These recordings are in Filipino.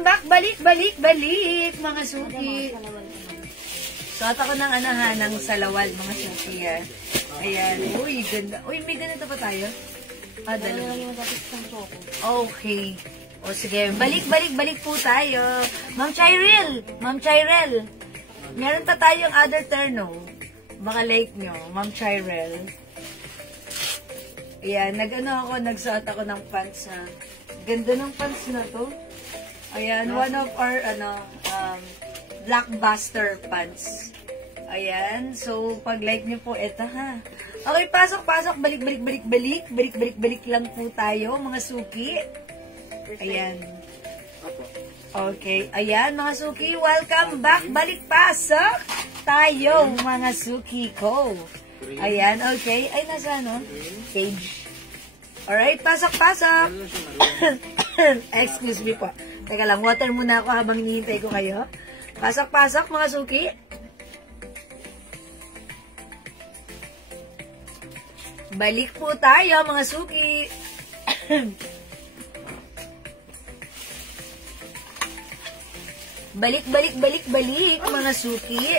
welcome back. Balik, balik, balik, mga suki. Suot ako ng ng salawal, mga suki. Ayan. Uy, ganda. Uy, may ganito pa tayo? Dalawa. Okay. O sige, balik, balik, balik po tayo. Ma'am Chirel. Ma'am Chirel. Meron pa tayong other terno. Baka like nyo. Ma'am Chirel. Ayan, nagsuot ako ng pants, ha. Ganda ng pants na to. Ayan, one of our, blockbuster pants. Ayan, so, pag-like nyo po, eto, ha. Okay, pasok, pasok, balik, balik, balik, balik. Balik, balik, balik lang po tayo, mga suki. Ayan. Okay, ayan, mga suki, welcome back. Balik, pasok tayo, mga suki ko. Ayan, okay. Ay, nasa, page. Alright, pasok, pasok. Excuse me po. Teka lang, water muna ako habang hinihintay ko kayo. Pasok, pasok, mga suki. Balik po tayo, mga suki. Balik, balik, balik, balik, mga suki.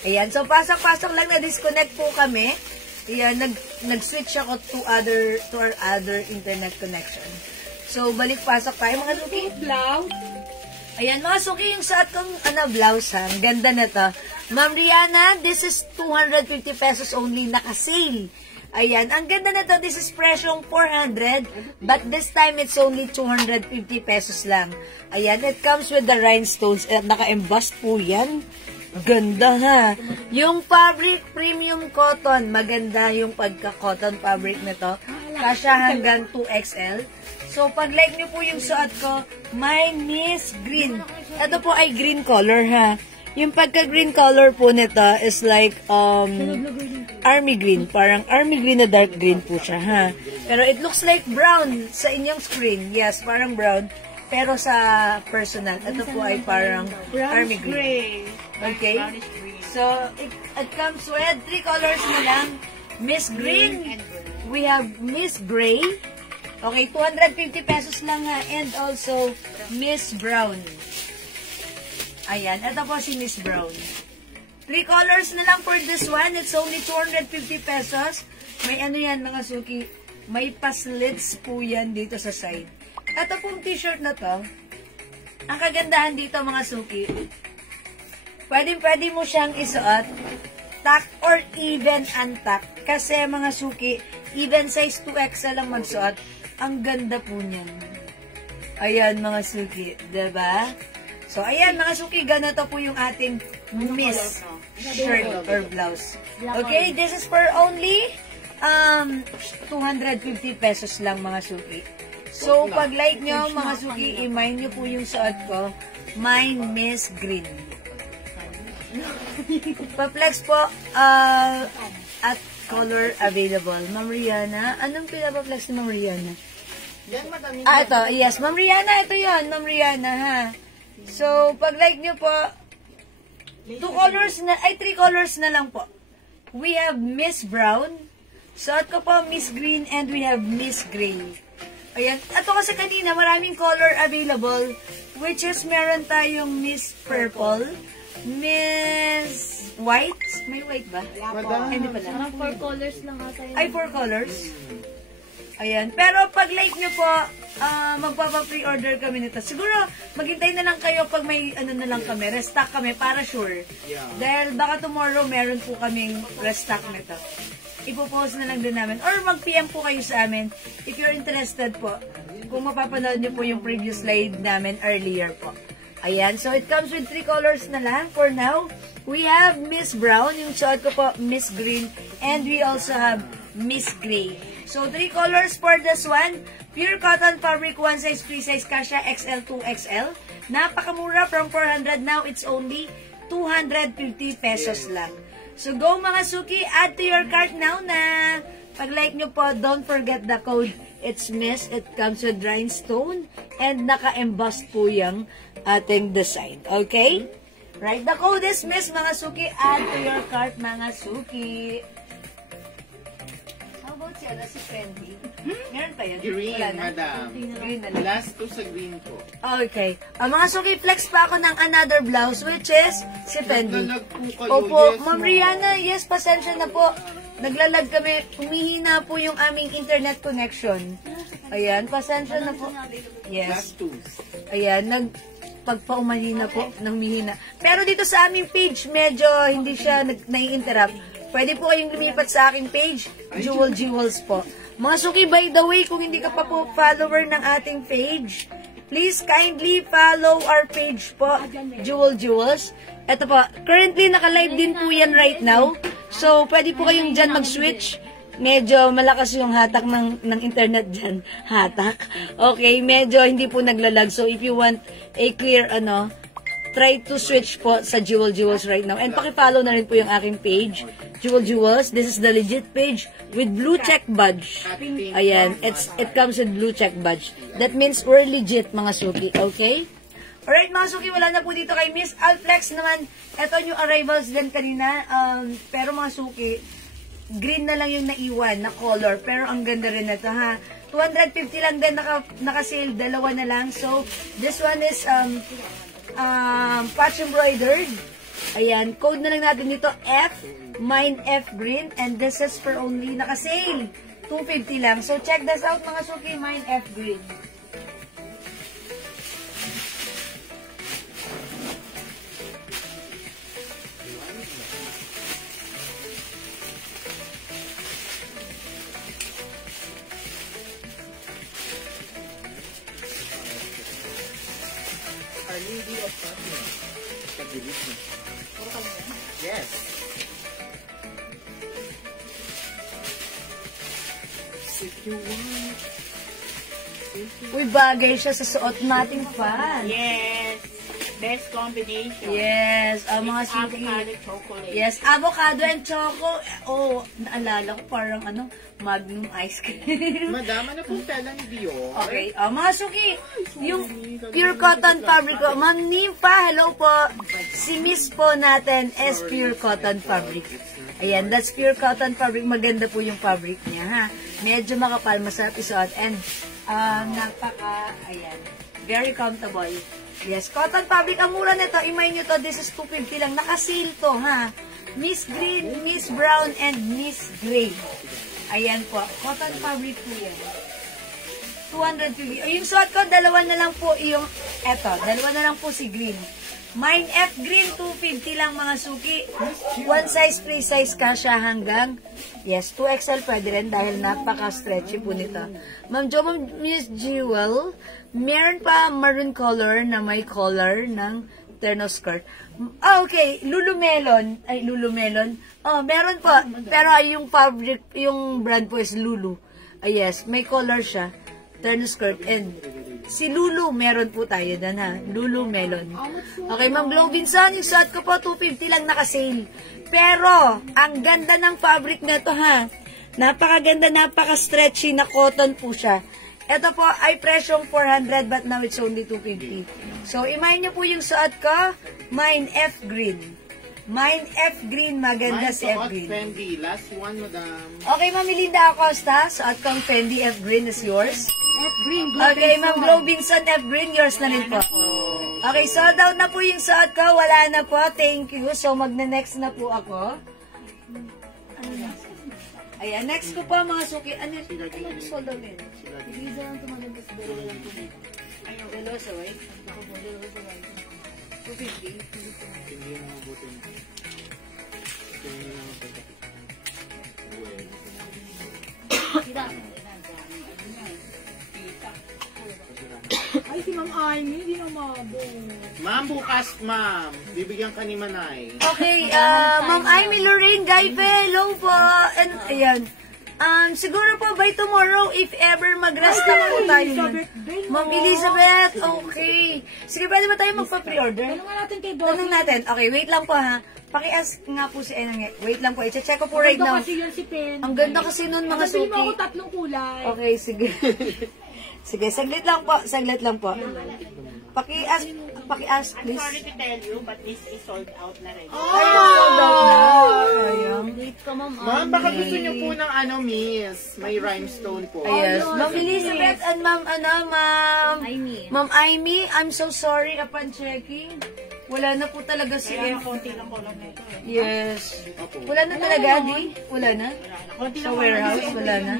Ayan, so pasok, pasok lang, na-disconnect po kami. Ayan, nag-switch ako to our other internet connection. So, balik pasok tayo, mga suki. Blouse. Ayan, mga suki, yung suot kong blouse, ha. Ganda na to. Ma'am Rihanna, this is 250 pesos only, naka-sale. Ayan, ang ganda na to. This is presyong 400, but this time it's only 250 pesos lang. Ayan, it comes with the rhinestones. Naka-embossed po yan. Ganda, ha. Yung fabric, premium cotton. Maganda yung pagka-cotton fabric nito. Kasya hanggang 2XL. So, pag-like nyo po yung suot ko, mine is green. Ito po ay green color, ha. Yung pagka-green color po nito is like, army green. Parang army green na dark green po siya, ha. Pero it looks like brown sa inyong screen. Yes, parang brown. Pero sa personal, ito po ay parang army green. Okay? So, it comes with 3 colors na lang. Miss Green. We have Miss Gray. Okay, 250 pesos lang nga. And also, Miss Brown. Ayan, ito po si Miss Brown. 3 colors na lang for this one. It's only 250 pesos. May yan, mga suki. May paslits po yan dito sa side. Ito pong t-shirt na to. Ang kagandahan dito, mga suki. Pwede mo siyang isuot. Tuck or even untuck. Kasi, mga suki, even size 2XL lang magsuot. Ang ganda po niyan. Ayan, mga suki. Diba? So, ayan, mga suki. Ganito po yung ating Miss shirt or blouse. Okay, this is for only 250 pesos lang, mga suki. So, pag like nyo, mga suki, i-mine nyo po yung suot ko. Mine, Miss Green. Pa-flex po at color available. Ma'am Rihanna, anong pinapa-flex ni Ma'am Rihanna? Ito. Yes, Ma'am Rihanna. Ito yun, Ma'am Rihanna, ha. So, pag like nyo po, 3 colors na lang po. We have Miss Brown. Suot ko po, Miss Green, and we have Miss Gray. Ayan. Ito kasi kanina, maraming color available, which is meron tayong Miss Purple, Miss White. May white ba? Hindi pala. 4 colors lang ata yun. Ay, 4 colors? Ayan. Pero pag like nyo po, magpapa-pre-order kami nito. Siguro, maghintay na lang kayo pag may na lang kami. Restock kami para sure. Dahil baka tomorrow meron po kaming restock nito. Ipopost na lang din namin. Or mag-PM po kayo sa amin if you're interested po. Kung mapapanood nyo po yung previous slide namin earlier po. Ayan. So, it comes with 3 colors na lang for now. We have Miss Brown. Yung suot ko po, Miss Green. And we also have Miss Gray. So, 3 colors for this one. Pure cotton fabric, 1 size, free size, kasha, XL, 2XL. Napakamura from 400. Now, it's only 250 pesos lang. So, go mga suki. Add to your cart now na pag-like nyo po, don't forget the code. It's Miss. It comes with rhinestone. And naka-embossed po yung ating design. Okay? Right? The code is Miss, mga suki. Add to your cart, mga suki. si, si Fendi. Meron pa yan? Green, Wala na? madam. Green na lang. Last two sa green po. Okay. Mga suki, flex pa ako ng another blouse, which is si Fendi. Naglalag po kayo. Opo, Yes, Ma'am Rihanna, yes, pasensya na po. Naglalag kami. Humihina po yung aming internet connection. Ayan, pasensya na po. Yes. Last two. Ayan, pagpaumahina po, nang humihina. Pero dito sa aming page, medyo hindi siya nai-interrupt. Pwede po kayong lumipat sa aking page, Jewel Jewels po. Mga suki, by the way, kung hindi ka pa po follower ng ating page, please kindly follow our page po, Jewel Jewels. Ito po, currently naka-live din po yan right now. So, pwede po kayong dyan mag-switch. Medyo malakas yung hatak ng internet dyan. Hatak. Okay, medyo hindi po naglalag. So, if you want a clear, try to switch po sa Jewel Jewels right now. And paki-follow na rin po yung aking page, Jewel Jewels. This is the legit page with blue check badge. Ayan, it comes with blue check badge. That means we're legit, mga suki. Okay? Alright, mga suki, wala na po dito kay Miss Alflex naman. Ito yung arrivals din kanina. Pero mga suki, green na lang yung naiwan na color. Pero ang ganda rin na ito, ha? 250 lang din naka-sale. Dalawa na lang. So, this one is patch embroidered. Ayan, code na lang natin dito, F, mine F green, and this is for only naka-sale. 250 lang. So, check this out, mga suki, mine F green. Lady of Fashion. Yes. If you want. Uy, bagay siya sa suot nating fan. Yes. Best combination. Yes, mga suki. Avocado chocolate. Yes, avocado and choco. Oh, naalala ko parang Magnum ice cream. Madam, ano pong tela ni Dior? Okay, mga suki, yung pure cotton fabric ko. Ma'am Nympha, hello po. Si Miss po natin is pure cotton fabric. Ayan, that's pure cotton fabric. Maganda po yung fabric niya, ha. Medyo makapal, masarap isuot. And, ayan, very comfortable. Yes, cotton fabric. Ang mura nito, imay nyo to, this is 250 lang. Naka-sale to, ha. Miss Green, Miss Brown, and Miss Gray. Ayan po. Cotton fabric po yan. 250. Yung suot ko, dalawa na lang po yung, dalawa na lang po si green. Mine F green, 250 lang mga suki. One size, free size ka siya hanggang, yes, 2XL pwede rin dahil napaka-stretchy po nito. Ma'am Jo, Ma'am Miss Jewel, meron pa maroon color na may collar ng terno skirt. Okay, Lulumelon. Ay, Lulumelon. Oh, meron po. Pero yung fabric, yung brand po is Lulu. Yes, may color siya. Terno skirt. And si Lulu, meron po tayo dan, ha. Lulumelon. Okay, Ma'am Glow Vinson, yung suot ko po, 250 lang naka-sale. Pero, ang ganda ng fabric na to, ha. Napakaganda, napaka-stretchy na cotton po siya. Ito po ay presyong 400 but now it's only 250. So, imayin nyo po yung suot ko. Mine F green. Mine F green. Maganda si F green. Fendi. Last one, madam. Okay, Ma'am Melinda Acosta. Suot kong Fendi F green is yours. F green. Okay, Ma'am Glow Vinson F green. Yours na rin po. Okay, sold out na po yung suot ko. Wala na po. Thank you. So, magna-next na po ako. Ayan, next ko po mga suki. Ano sold out na yun? Ibiza lang tumaganda sa dalawa lang po. Ayun, dalawa sa white. Ako po, dalawa sa white. 250. Hindi mo mabutin. Ay, si Ma'am Amy, hindi na mabong. Ma'am, bukas, ma'am. Bibigyan ka ni Manay. Okay, Ma'am Amy Lorraine Gaife, hello po. And, ayan. Siguro po by tomorrow, if ever mag-rasta po tayo. Ma'am Elizabeth, okay. Sige, pwede ba tayo magpa-pre-order? Tanungan natin kay Boss. Tanong natin. Okay, wait lang po ha. Paki-ask nga po si Enang. Wait lang po. I-check ko po right now. Kasi yun si Pen. Ang ganda kasi nun mga Sabi mo suki. ako 3 kulay. Okay, sige. Sige, saglit lang po. Saglit lang po. Paki-ask, I'm please. sorry to tell you, but this is sold out na rin. Ay, sold out na. Sayang. Late ka, Ma'am Ma'am, baka gusto niyo po ng miss. May rhinestone po. Yes. Ma'am Elizabeth and Ma'am Ma'am Aimee, I'm so sorry upon checking. Wala na po talaga si Kaya F. konti lang ko lang nito. Yes. Wala na talaga, di? Wala na? Konti Sa warehouse, wala na?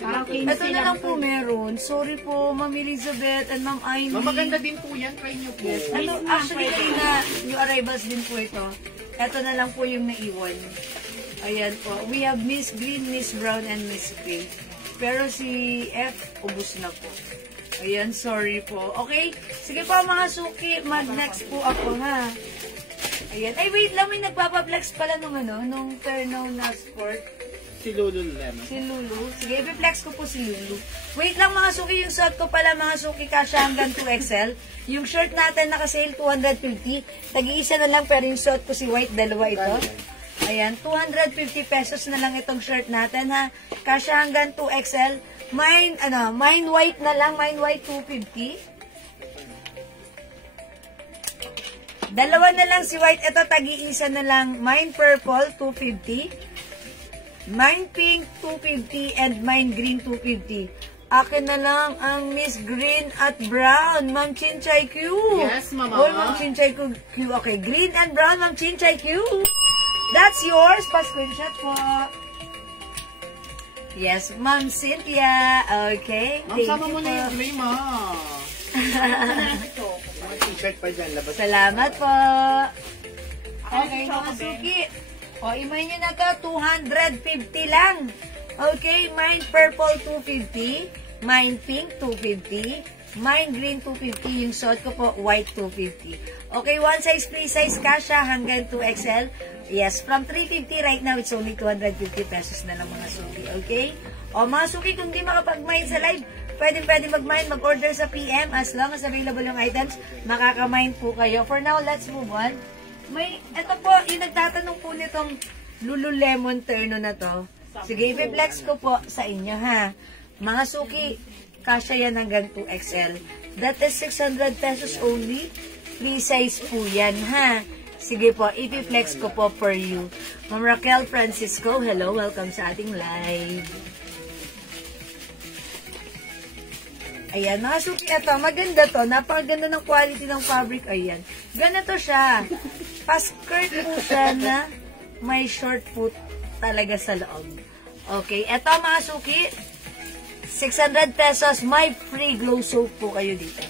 Parang Ito na lang po meron. Sorry po, Ma'am Elizabeth and Ma'am Aimee. Ma'am, maganda din po yan. Try niyo po. Actually, kanina, yung arrivals din po ito. Ito na lang po yung naiwan. Ayan po. We have Miss Green, Miss Brown, and Miss Gray. Pero si F, ubus na po. Ayan, sorry po. Okay? Sige po mga suki, mag-next po ako ha. Ayan. Ay, wait lang, may nagpapaplex pala nung Terno na sport. Si Lululemon. Si Lulu. Sige, i-flex ko po si Lulu. Wait lang mga suki, yung suot ko pala mga suki kasya hanggang 2XL. Yung shirt natin naka-sale 250. Tag-iisa na lang pero yung suot ko si white, dalawa ito. Ayan, 250 pesos na lang itong shirt natin ha. Kasya hanggang 2XL. Mine white na lang, mine white 250. Dalawa na lang si white, ito tag-iisa na lang. Mine purple 250. Mine pink 250 and mine green 250. Akin na lang ang Miss Green at Brown, Ma'am Chinchay Q. Yes, Mama. Oh, Ma'am Chinchay Q. Okay, green and brown, Ma'am Chinchay Q. That's yours. Pa-screenshot po. Yes, Ma'am Cynthia. Okay. Ma'am, sama mo na yung gray, Ma'am. Mga t-shirt pa dyan. Labas. Salamat po. Okay, mga suki. O, imay nyo na to, 250 lang. Okay, mine purple 250, mine pink 250, mine green 250, yung suot ko po, white 250. Okay, one size, free size, kasha hanggang 2XL. Yes, from 350 right now, it's only 250 pesos na lang mga suki. Okay? O, mga suki, kung di makapag-mine sa live, pwede mag-mine, mag-order sa PM. As long as available yung items, makaka-mine po kayo. For now, let's move on. Ito po, yung nagtatanong po nitong Lululemon Terno na to. Sige, i-flex ko po sa inyo, ha. Mga suki, kasya yan hanggang 2XL. That is 600 pesos only. Free size po yan, ha. Sige po, i-flex ko po for you. Ma'am Raquel Francisco, hello, welcome sa ating live. Ayan, mga suki, ito, maganda to. Napakaganda ng quality ng fabric. Ayan. Ganito siya. Pa-skirt po siya na may short foot talaga sa loob. Okay, ito mga suki, 600 pesos, may free glow soap po kayo dito.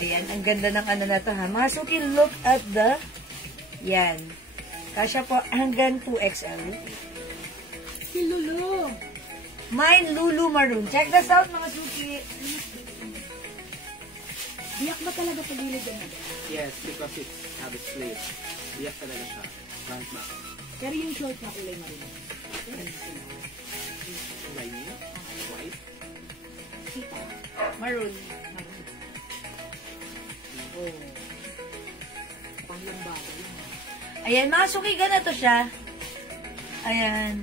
Ayan, ang ganda ng ano na to ha. Mga suki, look at the, yan. Kasya po hanggang 2XL. Si Lulu. Mine Lulu Maroon. Check this out mga suki. Biyak ba talaga pagilid yan? Yes, because it have a sleeve. Biyak talaga siya. Front back. Pero yung short na kulay maroon. Lining. White. Kita. Maroon. Oh. Panglambada yun. Ayan, mga suki, ganito siya. Ayan.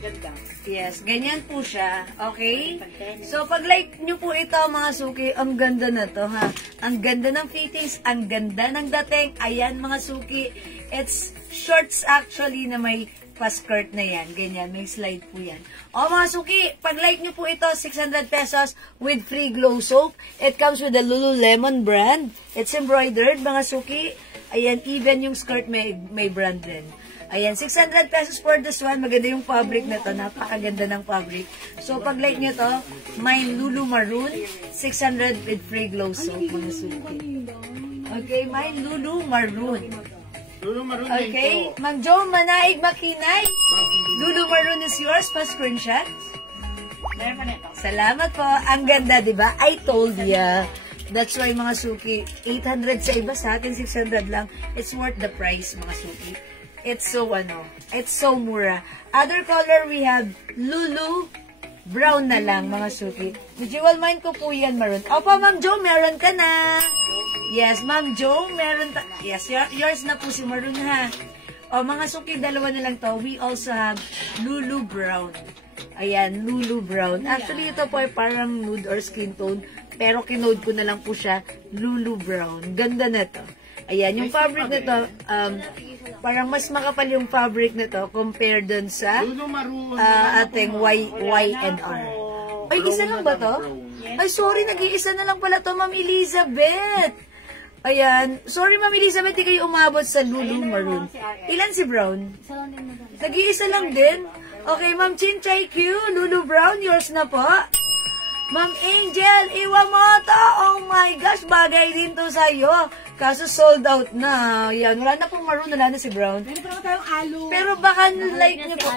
Ganda. Yes, ganyan po siya. Okay? So, pag like nyo po ito, mga suki, ang ganda na to, ha? Ang ganda ng fittings, ang ganda ng dating. Ayan, mga suki. It's shorts actually na may pa-skirt na yan. Ganyan, may slide po yan. O, mga suki, pag like nyo po ito, 600 pesos with free glow soap. It comes with the Lululemon brand. It's embroidered, mga suki. Ayan, even yung skirt may brand din. Ayan, 600 pesos for this one. Maganda yung fabric na to. Napakaganda ng fabric. So, pag like nyo to, mine Lulu Maroon, 600 with free glow soap, mga suki. Okay, mine Lulu Maroon. Lulu Maroon Okay, Ma'am Jo Manaig Makinay. Lulu Maroon is yours. Pa-screenshot. Meron pa nito. Salamat po. Ang ganda, di ba? I told ya. That's why, mga suki, 800 sa iba, sa atin 600 lang. It's worth the price, mga suki. It's so, it's so mura. Other color, we have Lulu brown na lang, mga suki. Visual mind ko po yan, maroon. Opo, Ma'am Jo, meron ka na. Yes, Ma'am Jo, meron yes, yours na po si maroon, ha. O, mga suki, dalawa na lang to. We also have Lulu brown. Ayan, Lulu brown. Actually, ito po ay parang nude or skin tone. pero kinode ko na lang po siya Lulu Brown. Ganda na to. Ayan, yung fabric na to, parang mas makapal yung fabric na to compared dun sa Lulu Maroon. ating Y&R. Ay, isa lang ba to? Ay, sorry, nag-iisa na lang pala to, Ma'am Elizabeth. Ayan. Sorry, Ma'am Elizabeth, di kayo umabot sa Lulu Maroon. Ilan si Brown? Nag-iisa lang din. Okay, Ma'am Chinchay Q, Lulu Brown, yours na po. Ma'am Angel Iwamoto, oh my gosh, bagay din to sa'yo. Kaso sold out na. Yan, wala na pong maroon, wala na si Brown. Meron pa tayong alo. Pero baka like niyo po.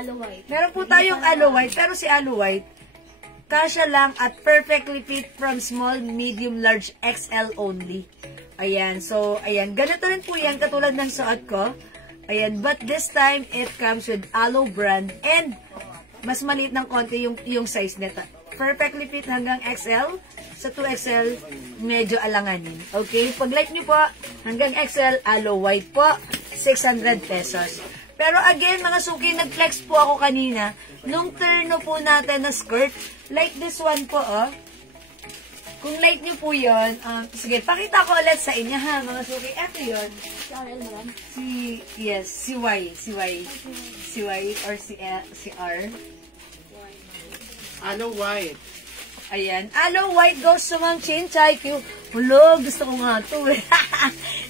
Meron po tayong aloe white, pero si aloe white, kasya lang at perfectly fit from small, medium, large, XL only. Ayan, so, ayan. Ganito rin po yan, katulad ng suot ko. Ayan, but this time, it comes with aloe brand and mas maliit ng konti yung size nito. Perfectly fit hanggang XL. Sa 2XL, medyo alanganin. Okay? Pag like nyo po, hanggang XL, aloe white po, 600 pesos. Pero again, mga suki, nag-flex po ako kanina. Nung turno po natin na skirt, like this one po, oh. Kung like nyo po yun, sige, pakita ko ulit sa inyo, ha, mga suki. Eto yun. Si Y. Si Y or si R. Ano white? Ayan. Aloe white goes to Ma'am Chinchay Q. Hulo, gusto ko nga ito eh.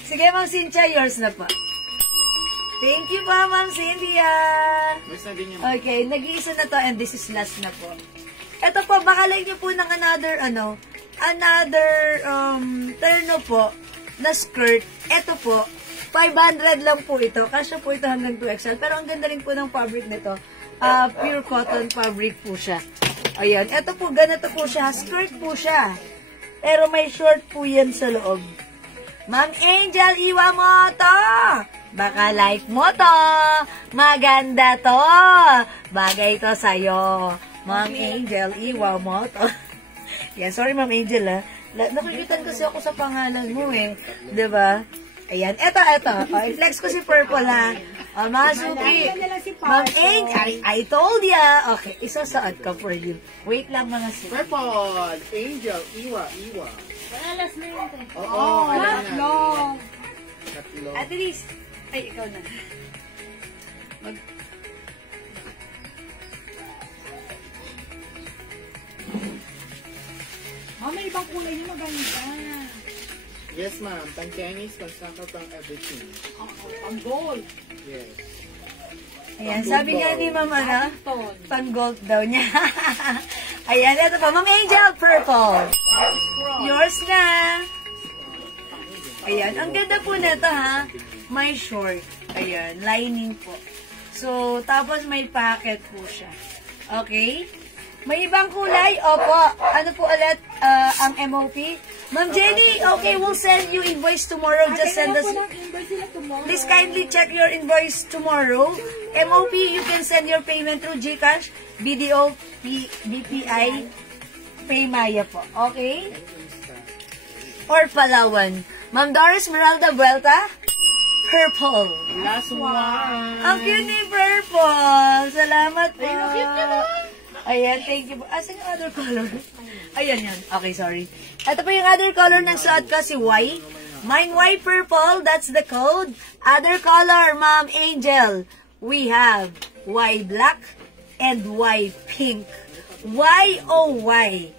Sige, Ma'am Chinchay, yours na po. Thank you po, Ma'am Cynthia. Mas na din yun. Okay, nag-iisa na to and this is last na po. Ito po, baka like nyo po ng another terno po na skirt. Ito po, 500 lang po ito. Kasya po ito hanggang 2XL. Pero ang ganda rin po ng fabric nito. Pure cotton fabric po siya. Ayan. Ito po, ganito po siya. Skirt po siya. Pero may short po yan sa loob. Ma'am Angel Iwamoto! Baka like mo to. Maganda to. Bagay to sa'yo. Ma'am Angel Iwamoto. Yan, sorry Ma'am Angel ha. Nakulitan kasi ako sa pangalan mo eh. Diba? Ayan. Eto. I-flex ko si Purple ha. Mga suki. Ma'am Angel, I told ya. Okay, isasuot ko for you. Wait lang mga suki. Purple. Angel. Iwa. Alas na yun. Oo, alam na. Tatlo. At least, ay, ikaw na. May ibang kulay yun, maganda. Yes, ma'am. Pang Chinese, pang soccer, pang everything. Ang gold. Yes. Ayan, sabi nga ni Ma'am pang gold daw niya. Ayan, ito pa, Ma'am Angel, purple. Yours na. Ayan, ang ganda po nito ha. May short. Ayan, lining po. So, tapos may packet po siya. Okay? May ibang kulay? Opo. Ano po ulit ang MOP? Ma'am Jenny, okay, we'll send you invoice tomorrow. Just send us. Please kindly check your invoice tomorrow. MOP, you can send your payment through GCash, BDO, BPI, Paymaya po. Okay? Or Palawan. Ma'am Doris Meralda Vuelta, purple. Last one. Ang cute ni Purple. Salamat po. Ayan, thank you po. Asan yung other color? Ayan yan. Okay, sorry. Ito po yung other color ng suot ko, si Y. Mine Y purple, that's the code. Other color, Ma'am Angel. We have Y black and Y pink. Y, oh Y.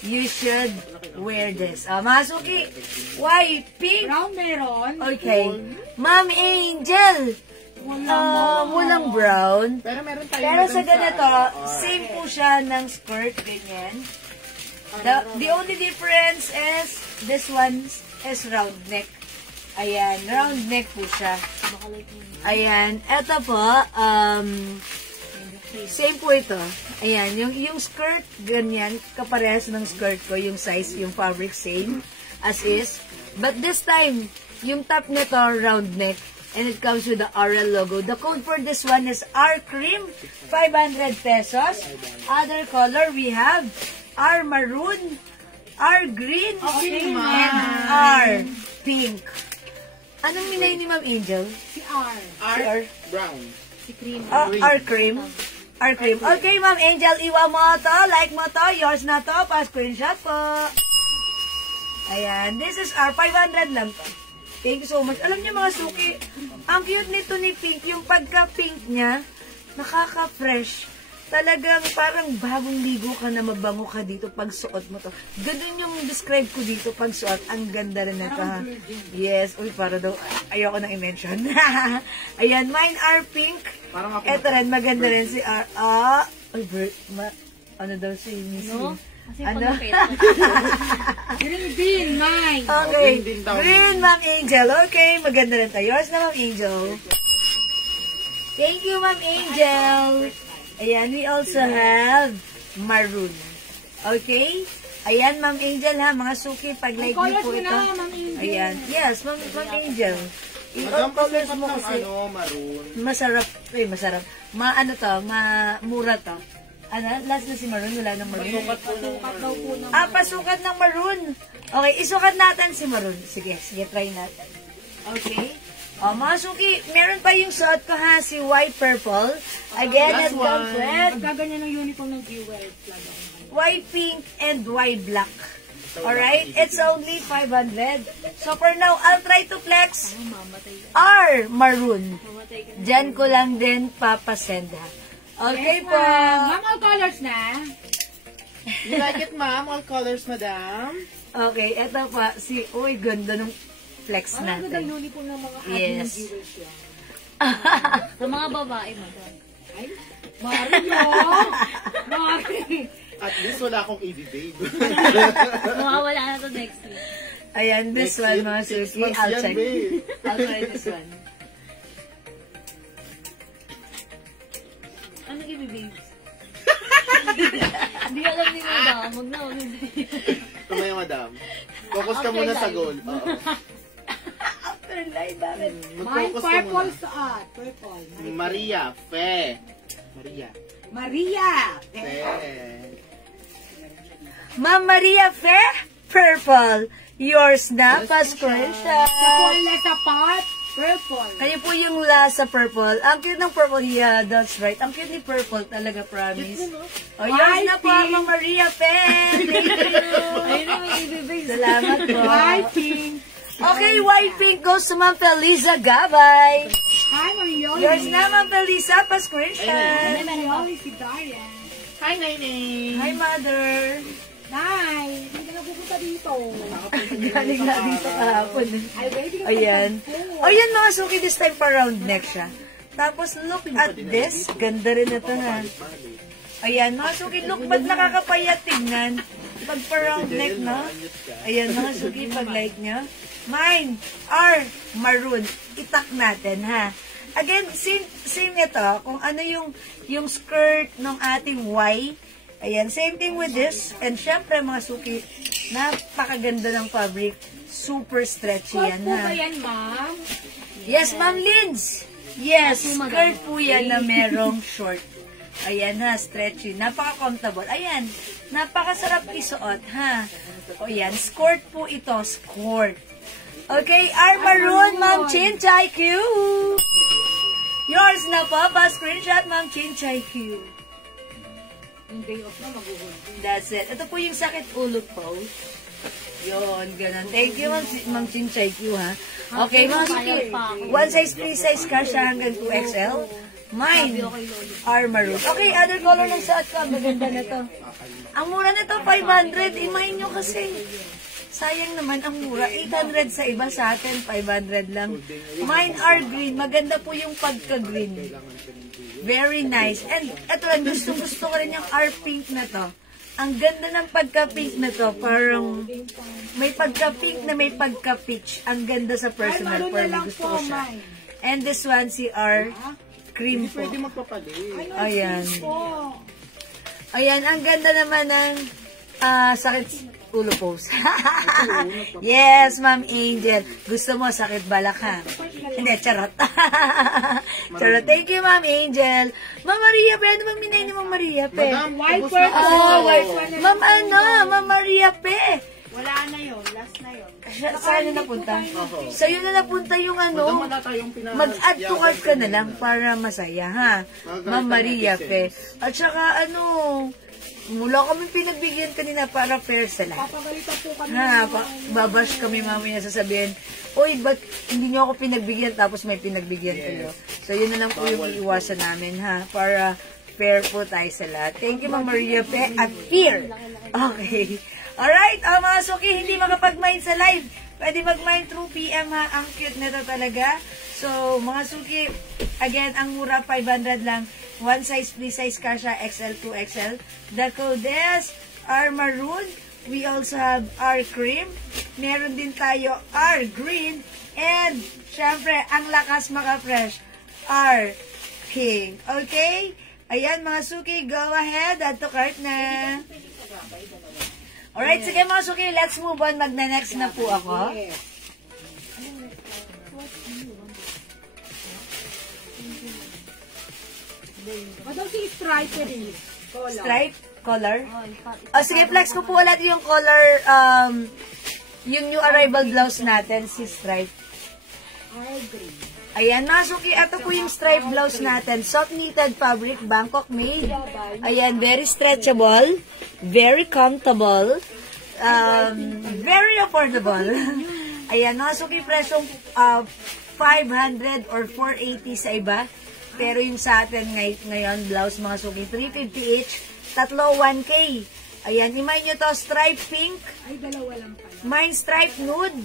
You should wear this. Mga suki, Y pink. Brown meron. Okay. Ma'am Angel. Walang brown. Pero meron tayo. Pero sa ganito, same po siya ng skirt, ganyan. The only difference is, this one is round neck. Ayan, round neck po siya. Ayan, eto po, same po ito. Ayan, yung skirt, ganyan, kaparehas ng skirt ko, yung size, yung fabric, same as is. But this time, yung top nito, round neck. And it comes with the RL logo. The code for this one is R Cream, 500 pesos. Other color we have R Maroon, R Green, and R Pink. Anong minay ni Ma'am Angel? Si R. R brown. Si Cream. R Cream. R Cream. Okay, Ma'am Angel, iwa mo to, like mo to, yours na to, pa-screenshot po. Ayan, this is our 500 lang to. Thank you so much. Alam niyo mga suki, ang cute nito ni Pink, yung pagka-pink niya, nakaka-fresh. Talagang parang bagong ligo ka na mabango ka dito pag suot mo to. Ganun yung describe ko dito pag suot. Ang ganda rin nito ha. Yes. Uy, para daw, ayoko na i-mention. Ayan, mine are pink. Parang ako. Ito rin, maganda rin si R. Uy, ano daw si Missy? No? Kasi Ano? Green, mine. Okay. green din daw. Green, Ma'am Angel. Okay, maganda rin tayo. Yours na, Ma'am Angel. Thank you, Ma'am Angel. Ayan, we also have maroon. Okay? Ayan, Ma'am Angel ha. Mga suki, pag-like niyo Colors po mo ito. na, Ma'am Angel. Ayan. Yes, Ma'am Angel. Madam, colors pasukat mo ng kasi. maroon. Masarap. Masarap. Ano to? Mura to. Ano? Last na si maroon. Wala nang maroon. Pasukat po ng maroon. Pasukat ng maroon. Okay, isukat natin si maroon. Sige, try natin. Okay. Mga suki, meron pa yung suot ko ha, si white purple. Again, Last it comes one. with Pagkaganyan ng uniform ng jewels. white pink and white black. Alright, it's only 500. So for now, I'll try to flex our maroon. Diyan ko lang din papasend ha. Okay po. Ma'am, all colors na. You like it, ma'am? All colors, madam? Okay, eto pa. Uy, ganda ng flex Ang ganda natin. uniform ng mga admin Yes. ng jewels yan. Sa mga babae, madam. Ay, Mario! Mario! At least wala akong EV, babe. Mawawala na to next week. Ayan, this Next one year, mga 6 suki. months I'll yan, check. babe. I'll try this one. Ano ibibig? Hindi alam ni madam. Huwag na, huwag na. Tumaya, madam. Focus ka muna sa goal. Oo. Afterline namin. Mine Mag-focus ka purple muna. suot. Purple. Maria, Fe. Maria, Maria! Fe. Ma'am Maria Fe, purple. Yours na, pa-screenshot. Purple na sapat. Purple. Kayo po yung last sa purple. Ang cute ng purple, yeah, that's right. Ang cute ni purple talaga, promise. O, yours na po, Ma'am Maria Fe. Thank you. Ayun na, may ibibig. Salamat po. White pink. Okay, white pink goes to Ma'am Feliza Gabay. Hi, Marioli. Yours na, Ma'am Feliza, pa-screenshot. Hi, Marioli, si Darian. Hi, Nainay. Hi, Mother. Nay, hindi ka na pupunta dito. Galing na dito kahapon. Ay, waiting Ayan. Ayan mga suki, this time pa round neck siya. Tapos look at this. Ganda rin na ito ha. Ayan mga suki, look ba't nakakapayat tingnan. Pag pa round neck no. Ayan mga suki, pag like nyo. Mine are maroon. Itak natin ha. Again, same ito. Kung ano yung skirt ng ating Y. Ayan, same thing with this. And syempre, mga suki, napakaganda ng fabric. Super stretchy yan, po ba ha? yan, ma'am? Yes, Ma'am Linz. Yes, skirt po yan na merong short. Ayan ha, stretchy. Napaka-comfortable. Ayan, napakasarap isuot, ha? O yan, skirt po ito, skirt. Okay, our maroon, Ma'am Chinchay Q. Yours na po, pa-screenshot, Ma'am Chinchay Q. Yung day off na, mag-uhod. That's it. Ito po yung sakit ulo po. Yun, ganun. Thank you, Ma'am Chinchay Q, ha? Okay, mga suki. One size, free size ka siya hanggang 2XL. Mine are maroon. Okay, other color ng suot ko. Maganda na to. Ang mura nito, 500. Imahin nyo kasi. Sayang naman ang mura. 800 sa iba, sa atin 500 lang. Mine are green. Maganda po yung pagka-green. Very nice. And ito lang, gusto ko rin yung R-pink na to. Ang ganda ng pagka-pink na to. Parang may pagka-pink na may pagka-peach. Ang ganda sa personal. Ay, maroon na Parang lang gusto po, ko siya. mine. And this one, si R. Cream po. Pwede magpapalit. Ayan. Po. Ayan, ang ganda naman ng sakit ulo pose. Yes, Ma'am Angel. Gusto mo sakit balak ha? Hindi, charot. Charot. Thank you, Ma'am Angel. Ma'am Maria, pwede bang minay ni Ma'am Maria, pe? Madam, White ubos na purple. kasi Oh, to. white. Ma'am Ma'am Maria, pe. Wala na yun. Last na yun. Saan na napunta? Sa'yo na napunta yung Madam, ano. wala tayong Mag-add to cart ka na lang para masaya, ha? Ma'am Maria, pe. At saka, ano, Mula kami pinagbigyan kanina para fair sa lahat. Papagalitan po kami. Babash kami mamaya sasabihin, uy, ba't hindi nyo ako pinagbigyan tapos may pinagbigyan kayo? So, yun na lang po yung iiwasan namin, ha? Para fair po tayo sa lahat. Thank you, Ma'am Maria Pe at Fear. Okay. Alright, mga suki, hindi makapag-mind sa live. Pwede mag-mind through PM, ha? Ang cute nito talaga. So, mga suki, again, ang mura, 500 lang. One size, free size kasha, XL to XL. The code is R Maroon. We also have R Cream. Meron din tayo R Green. And, syempre, ang lakas maka-fresh, R Pink. Okay? Ayan, mga suki, go ahead. Add to cart na. Alright, sige mga suki, let's move on. Magna-next na po ako. Ano si stripe rin? Stripe color. Sige, flex ko po ulit yung color, yung new arrival blouse natin, si stripe. Ayan, mga suki, ito po yung stripe blouse natin. Soft knitted fabric, Bangkok made. Ayan, very stretchable, very comfortable, very affordable. Ayan, mga suki, presyong 500 or 480 sa iba. Pero yung sa atin ngayon, blouse, mga suki, 350 each, tatlo 1K. Ayan, imay nyo to, stripe pink. Ay, dalawa lang pala. Mine stripe nude.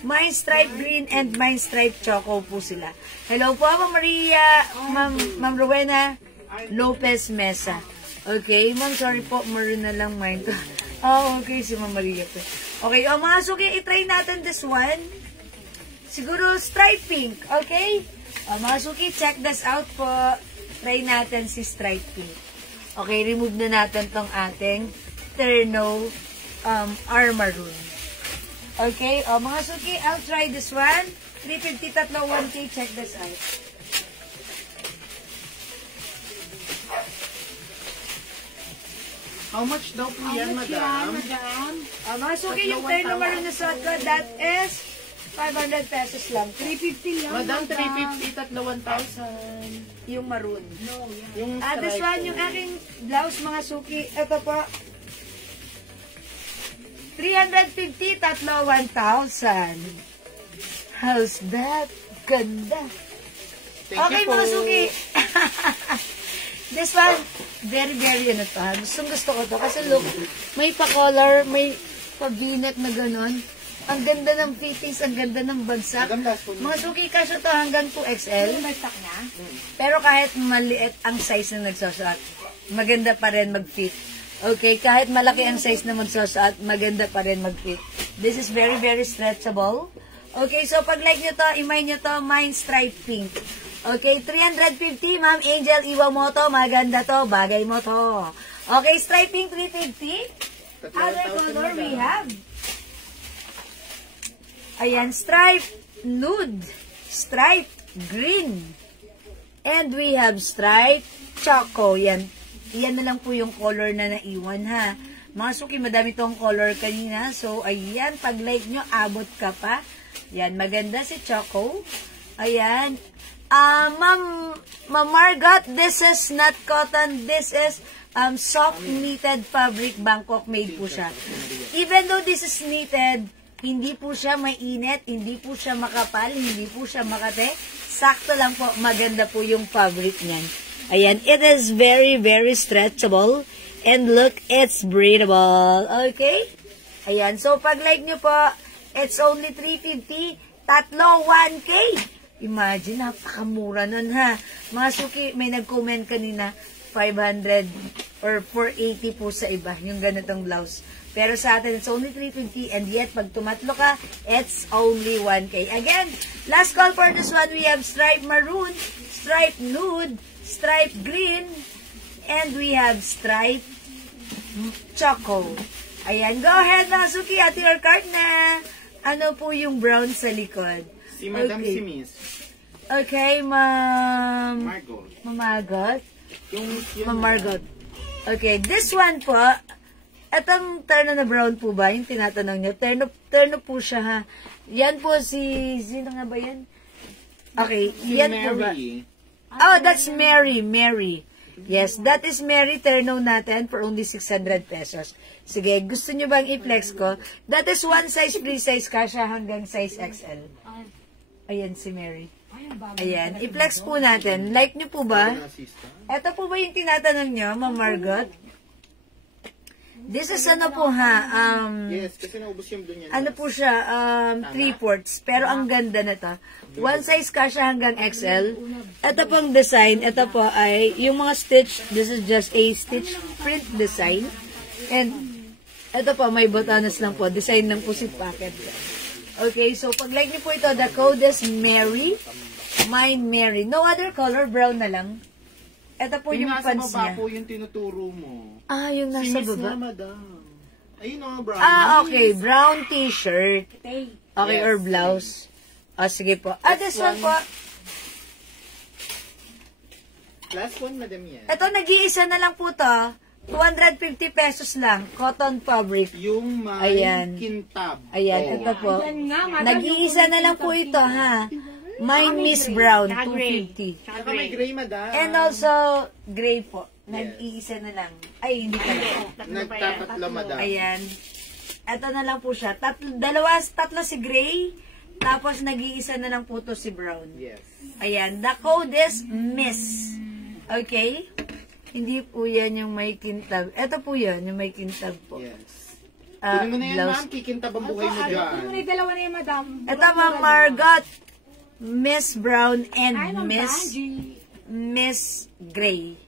Mine stripe green and mine stripe choco po sila. Hello po, Ma'am Maria, Ma'am Rowena Lopez Mesa. Okay, Ma'am, sorry po, maroon na lang mine to. Oh, okay, si Ma'am Maria to. Okay, mga suki, itry natin this one. Siguro stripe pink, okay? Mga suki, check this out po. Try natin si stripe pink. Okay, remove na natin tong ating terno R Maroon. Okay, mga suki, I'll try this one. 350 tatlo 1K, check this out. How much daw po yan, madam? Mga suki, yung terno maroon na suot ko, that is 500 pesos lang. 350 lang. Madam, 350, tatlo 1,000. Yung maroon. No, yan. Yung This stripe one, yung aking blouse, mga suki. Ito po. 350, tatlo 1,000. How's that? Ganda. Okay, mga suki. This one, very, very ano to. Gusto ko to. Kasi look, may pa-color, may pa-v-neck na ganon. Ang ganda ng fittings, ang ganda ng bagsak. Mga suki, kasyo to hanggang 2XL. May stock na? Pero kahit maliit ang size na nagsusuot, maganda pa rin mag-fit. Okay, kahit malaki ang size na magsusuot, maganda pa rin mag-fit. This is very, very stretchable. Okay, so pag like nyo to, imay nyo to, mine stripe pink. Okay, 350, Ma'am Angel, iwa mo to, maganda to, bagay mo to. Okay, stripe pink, 350. Other color we have. Ayan, stripe nude, stripe green, and we have stripe choco. Yan na lang po yung color na naiwan, ha. Mga suki, madami tong color kanina. So, ayan, pag like nyo, abot ka pa. Yan, maganda si choco. Ayan. Ma'am Margot, this is not cotton. This is soft knitted fabric, Bangkok made po siya. Even though this is knitted, hindi po siya mainit, hindi po siya makapal, hindi po siya makate. Sakto lang po, maganda po yung fabric niyan. Ayan, it is very, very stretchable. And look, it's breathable. Okay? Ayan, so pag like nyo po, it's only 350, tatlo 1K. Imagine, napakamura nun, ha. Mga suki, may nag-comment kanina, 500 or 480 po sa iba, yung ganitong blouse. Pero sa atin, it's only 350, and yet, pag tumatlo ka, it's only 1K. Again, last call for this one, we have stripe maroon, stripe nude, stripe green, and we have stripe choco. Ayan, go ahead, mga suki, at your cart na. Ano po yung brown sa likod? Si Madam Okay. si Miss. Okay, Ma'am Margot. Margot. Yung Ma'am Margot. Okay, this one po, etong terno na brown po ba, yung tinatanong nyo? Terno po siya, ha? Yan po sino nga ba yan? Okay, Si yan po ba? Mary. Oh, that's Mary. Yes, that is Mary Terno natin for only 600 pesos. Sige, gusto nyo bang i-flex ko? That is one size, free size, kasha hanggang size XL. Ayan si Mary. Ayan, i-flex po natin. Like nyo po ba? Ito po ba yung tinatanong nyo, Ma'am Margot? This is ano po ha, Yes, kasi naubos yung doon yan. ano po siya, 3/4. Pero ang ganda na to. One size kasha hanggang XL. Ito pong design, ito po ay, yung mga stitch, this is just a stitch print design. And, ito po, may botanas lang po. Design ng pusit pocket. Okay, so pag like niyo po ito, the code is Mary. Mine Mary. No other color, brown na lang. Ito po yung nasa pants baba niya. po yung tinuturo mo. Ah, yung Si nasa Miss baba. na, madam. Ayun o, brown. Okay. Brown t-shirt. Okay, Yes. or blouse. Sige po. This one po. Last one, madam yan. Ito, nag-iisa na lang po to. 250 pesos lang. Cotton fabric. Yung may Ayan. kintab. Ayan, ito po. Ayan nga, madam, Nag-iisa na lang po ito, ha? My Miss Brown, 250. Saka may gray, madam. And also, gray po. Nag-iisa na lang. Ay, hindi pala. Nagtatatlo, madam. Ayan. Ito na lang po siya. Tatlo si gray. Tapos, nag-iisa na lang po to si brown. Yes. Ayan. The code is Miss. Okay? Hindi po yan yung may kintab. Ito po yan, yung may kintab po. Yes. Kunin mo na yan, Blouse. ma'am. Kikintab ang buhay mo dyan. Ano yung dalawa na yung madam? Ito, Ma'am Margot. Miss Brown and Ay, Ma'am Miss Banji. Miss Gray.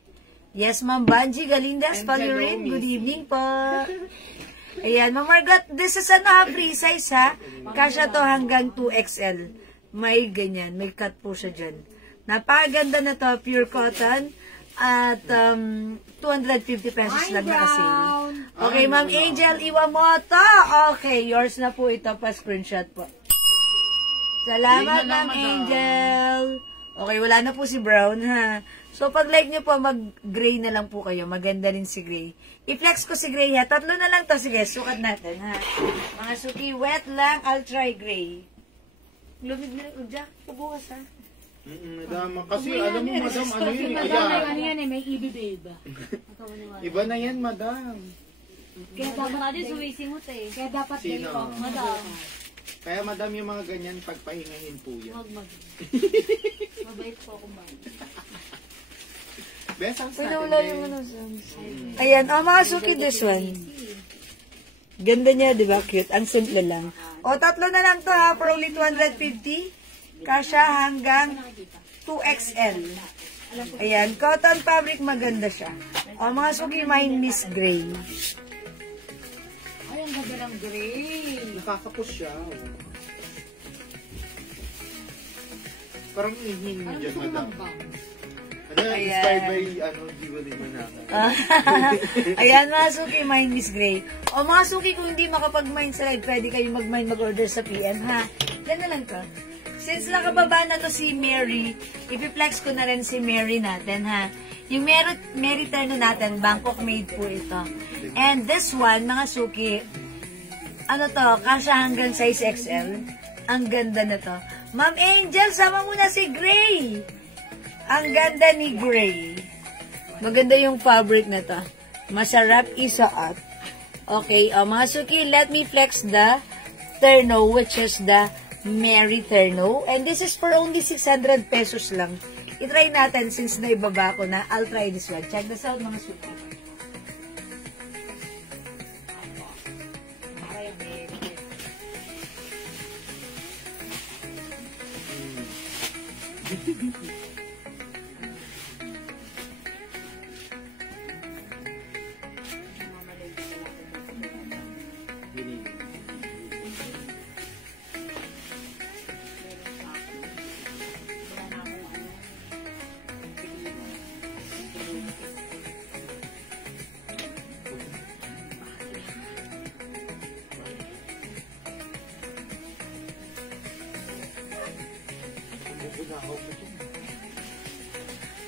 Yes, Ma'am Banji Galindas, And Palurin. hello, Good Missy. evening po. Ayan, Ma'am Margot, this is free size ha. Kasya to hanggang 2XL. May ganyan, may cut po siya dyan. Napakaganda na to, pure cotton. At 250 pesos lang na sale. Okay, Ma'am Angel Iwamoto. Okay, yours na po ito, pa-screenshot po. Salamat, Yun na lang, Ma'am madam. Angel. Okay, wala na po si Brown, ha. So, pag like nyo po, mag-gray na lang po kayo. Maganda rin si gray. I-flex ko si gray, ha. Tatlo na lang to. Sige, sukat natin, ha. Mga suki, wet lang. I'll try gray. Lumig na rin. Jack, pabukas, ha. Madam, kasi alam mo, madam, ano yun? Madam, may ano Ayan. yan eh, may babe. Iba na yan, madam. Kaya Dapat dapat, nga din sumisimot eh. kaya dapat Sino? ganito. Madam. Kaya madam, yung mga ganyan, pagpahingahin po yan. Mabait po akong ba. Best ang sa Pinula atin, yung Ben. ano. Ayan, mga suki, this one. Ganda niya, di ba? Cute. Ang simple lang. O, tatlo na lang to, ha. For only 250. Kasya hanggang 2XL. Ayan, cotton fabric, maganda siya. O, mga suki, mine Miss Gray. Ay, ang ganda ng gray. Nakakapos siya. oh. Parang ihin mo dyan, madam. Ano, inspired by, jewelry mo na. Ayan, mga suki, mine Miss Gray. O, mga suki, kung hindi makapag-mine sa live, pwede kayo mag-mine, mag-order sa PM, ha? Yan na lang to. Since nakababa na to si Mary, ipiplex ko na rin si Mary natin, ha? Yung Mary Terno natin, Bangkok made po ito. And this one, mga suki, ano to, kasya hanggang size XL. Ang ganda na to. Ma'am Angel, sama mo na si Gray. Ang ganda ni Gray. Maganda yung fabric na to. Masarap isuot. Okay, mga suki, let me flex the Terno, which is the Mary Terno. And this is for only 600 pesos lang. I-try natin since naibaba ko na. I'll try this one. Check this out, mga suki.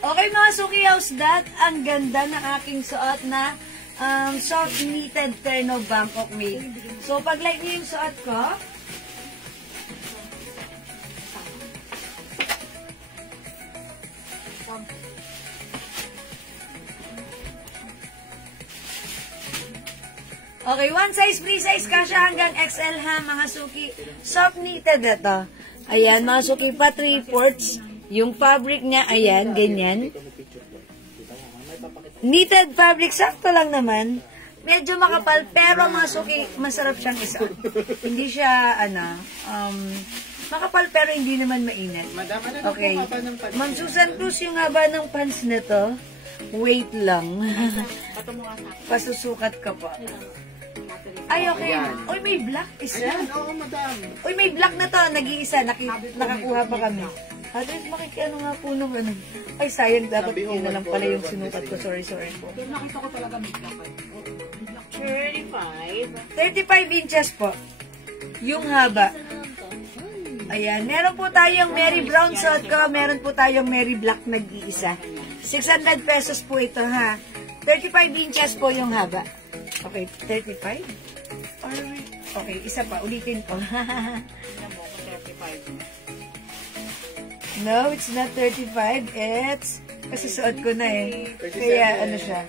Okay mga suki, how's that? Ang ganda ng aking suot na soft knitted Terno Bangkok made. So pag like niyo yung suot ko, Okay, one size, free size, kasha hanggang XL ha, mga suki. Soft knitted ito. Ayan, mga suki pa, 3/4. Yung fabric niya, ayan, ganyan. Knitted fabric, sakto lang naman. Medyo makapal, pero mga suki, masarap siyang isa. Hindi siya, makapal pero hindi naman mainit. Okay. Ma'am Susan Cruz, yung haba ng pants na to, wait lang. Pasusukat ka pa. Ay, okay. Uy, may black isa. Oo, madam. Uy, may black na to. Nag-iisa. Nakakuha pa kami. Atis, makikiano nga po nung ano. Ay, sayang. Dapat yun na lang pala yung sinukat ko. Sorry po. Nakita ko talaga may black. 35 inches po. Yung haba. Ayan. Meron po tayong Mary Brown suot ko. Meron po tayong Mary Black nag-iisa. 600 pesos po ito, ha. 35 inches po yung haba. Okay, 35? Okay, isa pa. Ulitin ko. No, it's not 35. It's, kasi suot ko na eh. Kaya ano siya.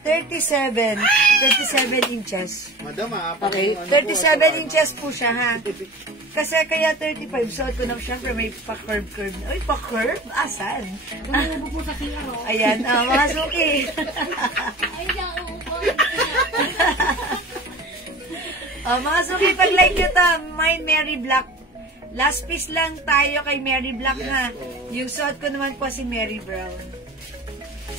37. 37 inches. Madam, Okay, 37 inches po siya, ha. Kasi kaya 35. Suot ko na, syempre may pa-curve. Uy, pa-curve? Asan? Tumubo po sa CR. Ayan, mga suki. Ay, ako. Mga suki, pag-like nyo to, my Mary Black. Last piece lang tayo kay Mary Black, ha. Yung suot ko naman po si Mary Brown.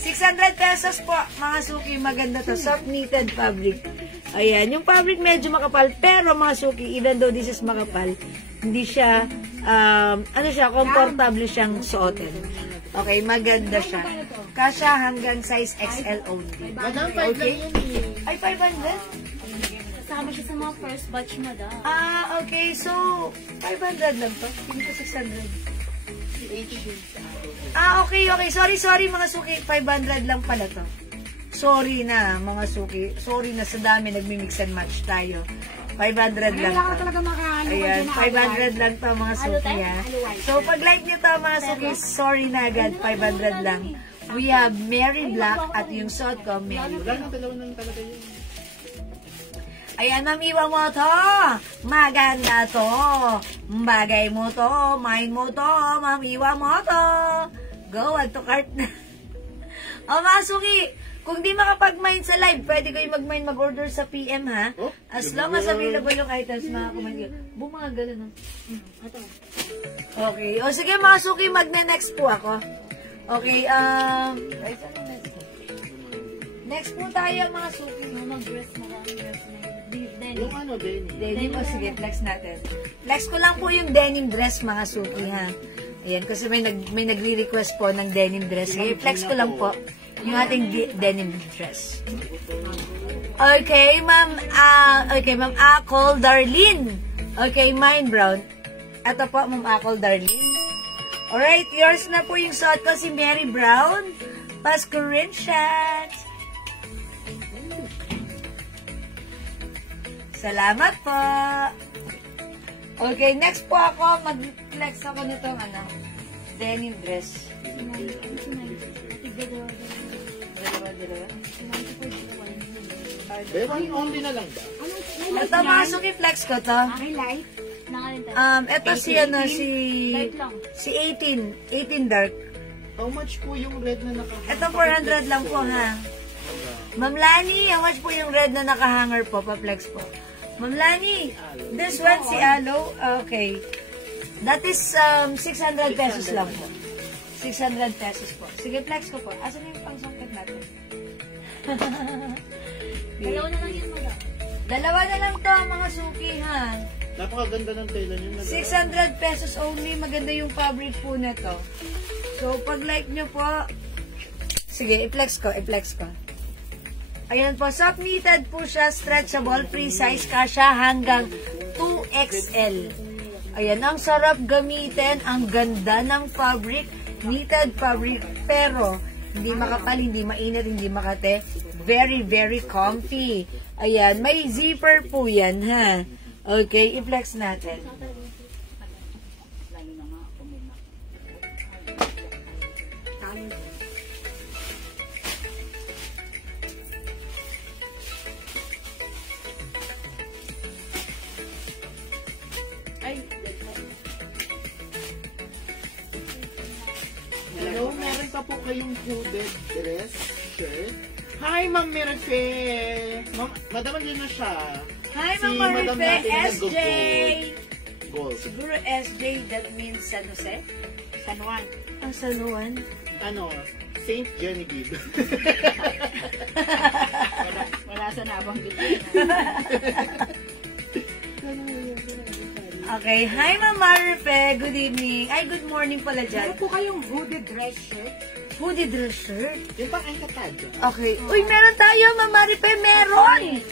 600 pesos po, mga suki. Maganda to. Soft knitted fabric. Ayan. Yung fabric medyo makapal. Pero mga suki, even though this is makapal, hindi siya, comfortable siyang suotin. Okay, maganda siya. Kasya hanggang size XL only. Madam, 5 lang yun eh. Ay, 500? Kasama siya sa mga first batch, madam. Okay. So, 500 lang to. Hindi ko 600. Okay. Sorry, mga suki. 500 lang pala to. Sorry na, mga suki. Sorry na sa dami. Nagmi-mix and match tayo. 500 lang Kailangan to. talaga makahalo. Ayan, 500 lang to, mga suki, ha. So, pag like nyo to, mga suki, sorry na agad. 500 lang. We have Mary Black at yung suot ko, Mary Black. Dalawa lang talaga yun. Ayan, mamiwa mo to. Maganda to. Bagay mo to. Mind mo to. Mamiwa mo to. Go, add to cart na. Mga suki, kung di makapag-mind sa live, pwede kayo mag-mind mag-order sa PM, ha? As long as available yung items, mga kumain. Mga ganun, no? Okay. O sige, mga suki, magne-next po ako. Okay, next po tayo, mga suki. Mag-dress mo lang. Yung denim. Denim, sige, flex natin. Flex ko lang po yung denim dress, mga suki, ha? Ayan, kasi may nagre-request po ng denim dress. Sige, flex ko lang po yung ating denim dress. Okay, ma'am, ma'am Akol Darlene. Okay, mine brown. Ito po, ma'am Akol Darlene. Alright, yours na po yung suot ko, si Mary Brown. Pas-Corinthians. Salamat po. Okay, next po ako. Mag-flex ako nitong denim dress. Dalawa. Pero only na lang ba? Ito, mga suki, flex ko to. Highlight. Ito si 18 dark. How much po yung red na Ito 400 lang po, ha. Ma'am Lani, how much po yung red na nakahanger po? Pa-flex po. Ma'am Lani, this one si Alo. Okay. That is 600 pesos lang po. 600 pesos po. Sige, flex ko po. Asan yung pangsungkit natin? Dalawa na lang yun, madam. Dalawa na lang to, mga suki, ha. Napakaganda ng tela niya. 600 pesos only. Maganda yung fabric po na to. So, pag like nyo po, sige, i-flex ko. Ayan po, soft knitted po siya, stretchable, free size, kasya hanggang 2XL. Ayan, ang sarap gamitin, ang ganda ng fabric, knitted fabric, pero hindi makapal, hindi mainit, hindi makate. Very, very comfy. Ayan, may zipper po yan, ha. Okay, i-flex natin. po kayong hooded dress, shirt. Hi, Ma'am Mirafe! Madam, yun na siya. Hi, Si Mama Madam Rife, natin SJ! Gold. Siguro SJ, that means San Jose? San Juan. San Juan? Ano? Saint Genevieve. Wala sa nabanggit. Okay, hi Mama Rife, good evening. Ay, good morning pala dyan. Meron po kayong hooded dress shirt. Hoodie dress shirt? Yung pang ang katad. Okay. Uy, meron tayo, Mama Rife, meron!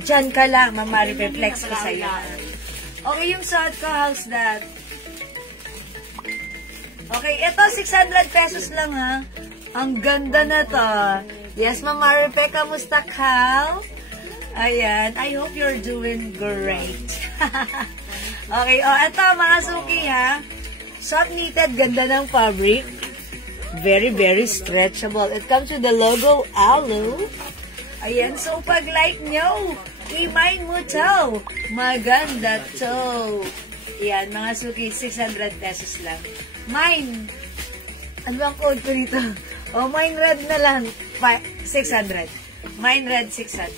Diyan ka lang, Mama Rife, flex ko sa'yo. Okay, yung suot ko, how's that? Okay, ito, 600 pesos lang ha. Ang ganda na to. Yes, Mama Rife, kamusta ka? Ayan, I hope you're doing great. Okay, ito, mga suki ha. Soft knitted, ganda ng fabric. Very, very stretchable. It comes with the logo Alo. Ayan, so pag like nyo, i-mine mo to. Maganda to. Ayan, mga suki, 600 pesos lang. Mine. Ano bang code ko dito? Mine red na lang. 600. Mine red, 600.